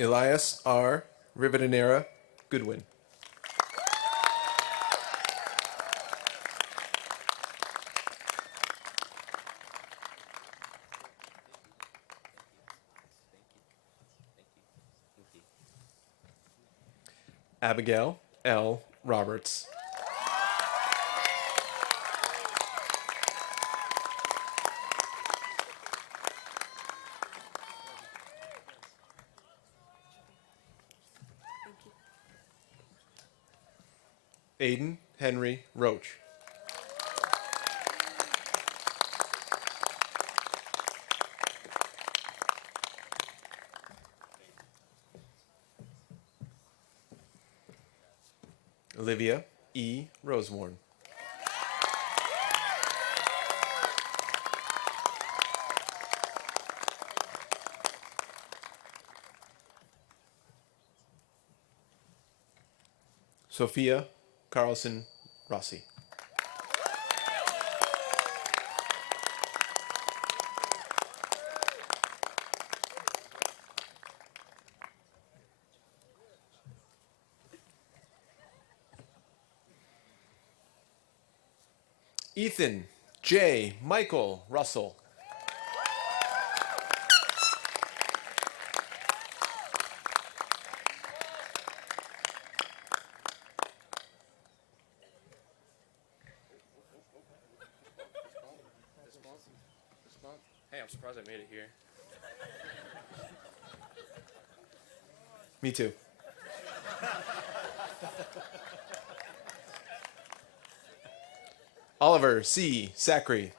Elias R. Rivadenera Goodwin. Abigail L. Roberts. Aiden Henry Roach. Olivia E. Rosewarn. Sofia Carlson Rossi. Ethan J. Michael Russell. Hey, I'm surprised I made it here. Me too. Oliver C. Sacre.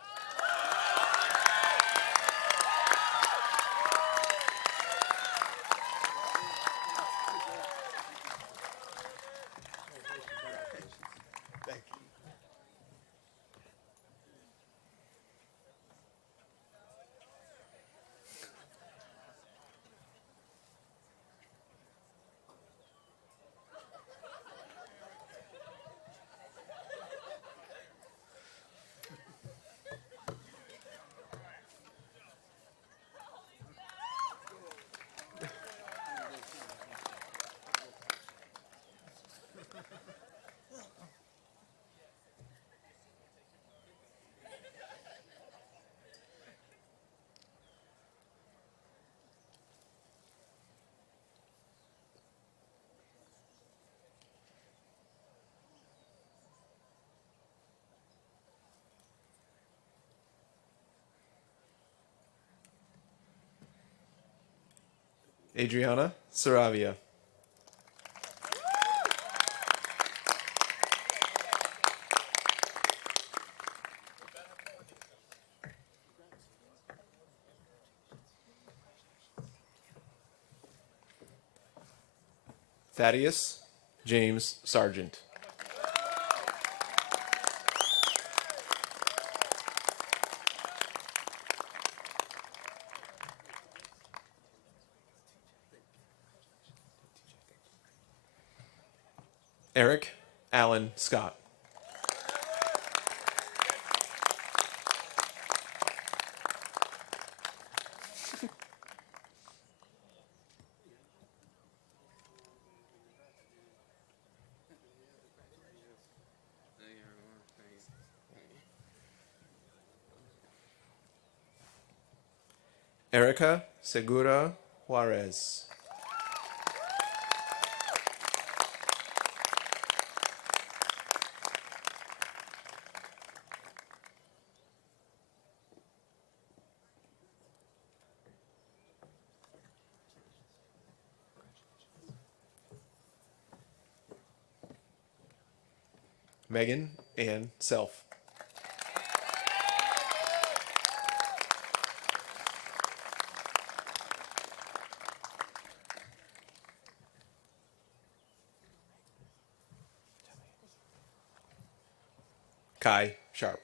Adriana Saravia. Thaddeus James Sargent. Eric Allen Scott. Erica Segura Juarez. Megan Ann Self. Kai Sharp.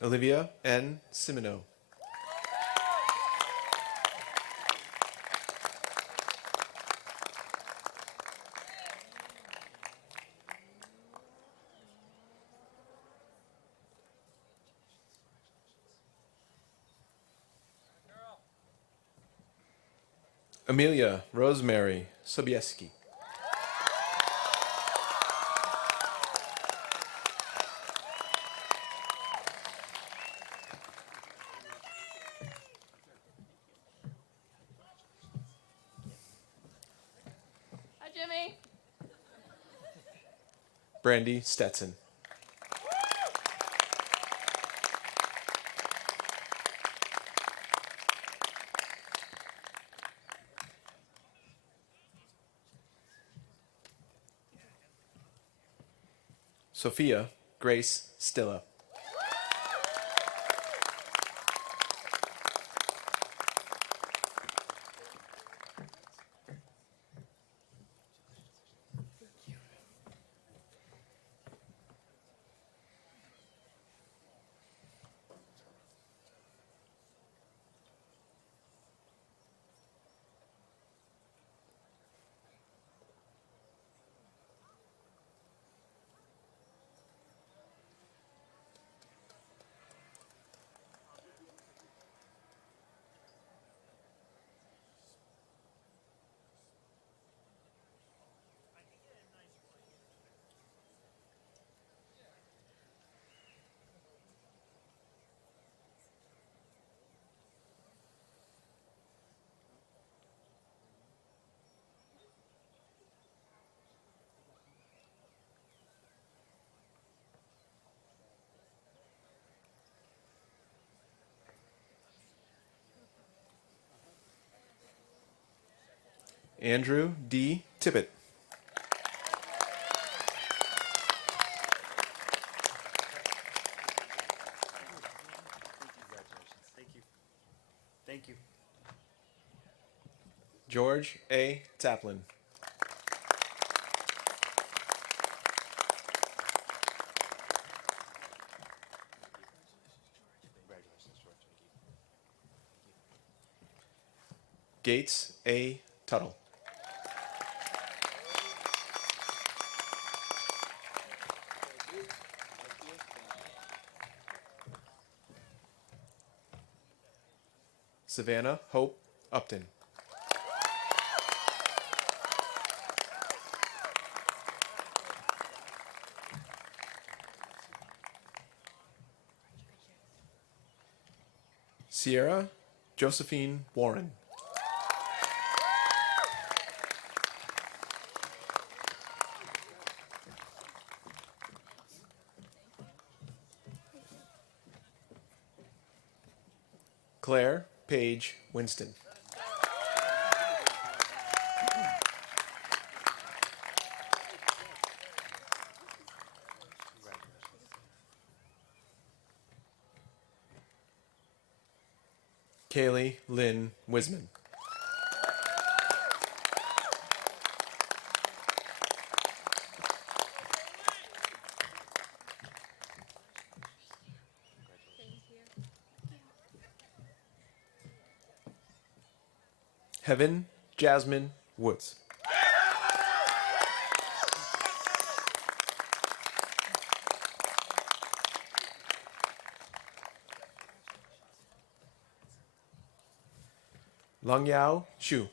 Olivia N. Simino. Amelia Rosemary Sobieski. Hi, Jimmy. Brandy Stetson. Sofia Grace Stilla. Andrew D. Tippett. Thank you. George A. Taplin. Gates A. Tuttle. Savannah Hope Upton. Sierra Josephine Warren. Claire Paige Winston. Kaylee Lynn Wisman. Heaven Jasmine Woods. Long Yao Shu.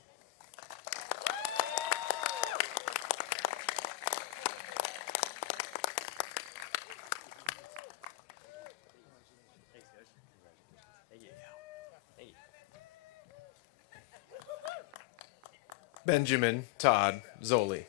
Benjamin Todd Zoli.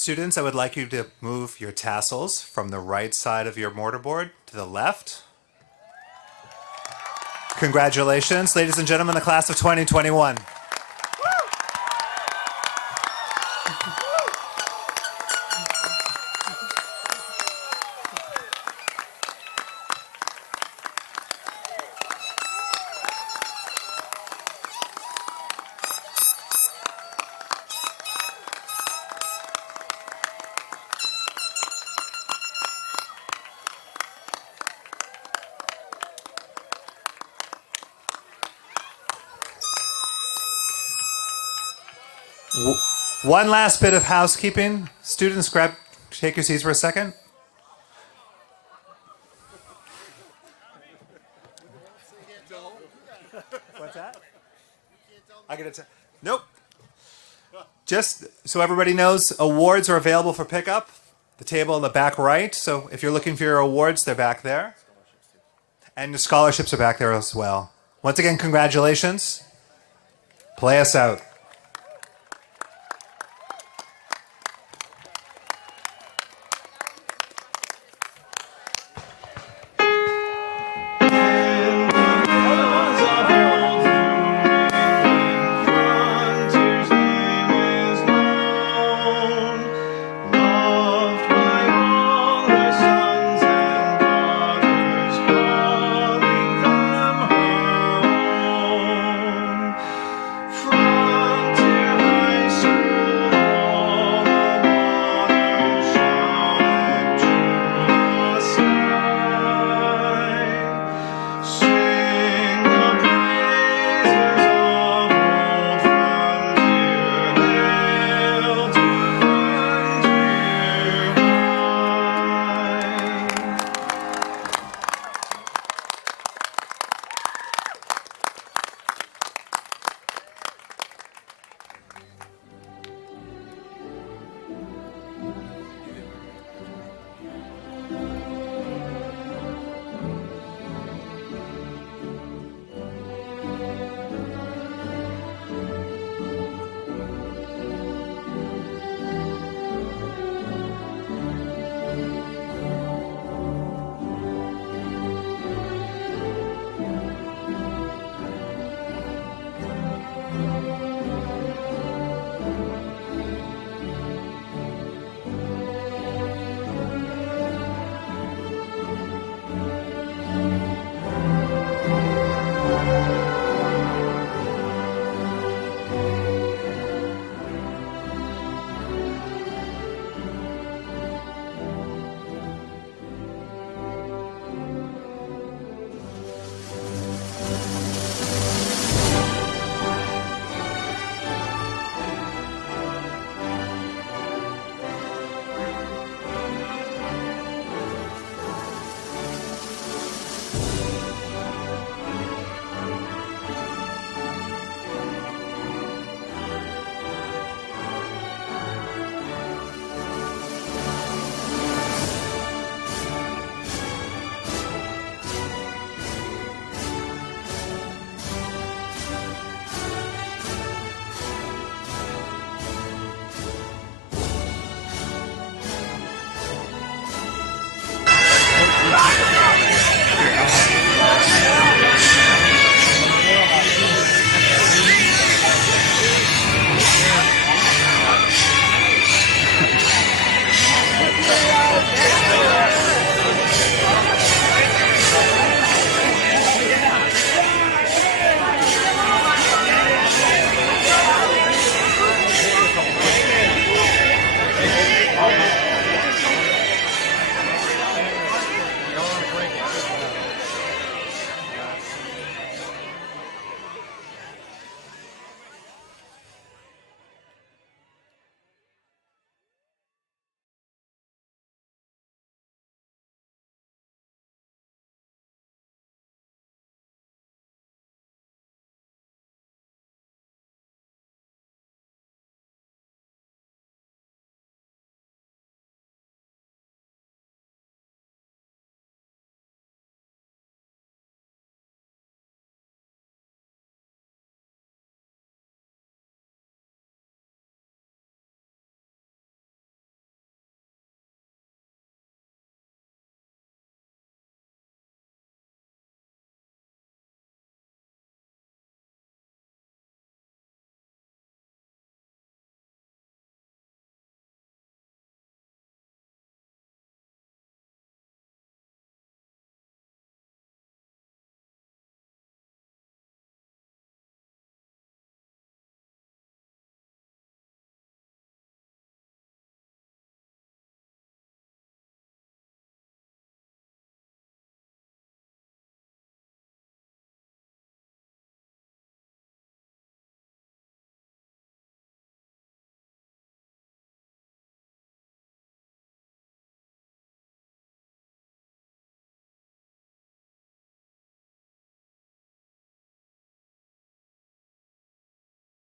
Students, I would like you to move your tassels from the right side of your mortarboard to the left. Congratulations, ladies and gentlemen, the class of 2021. One last bit of housekeeping. Students, take your seats for a second. What's that? I get it. Nope. Just so everybody knows, awards are available for pickup. The table in the back right. So if you're looking for your awards, they're back there. And the scholarships are back there as well. Once again, congratulations. Play us out.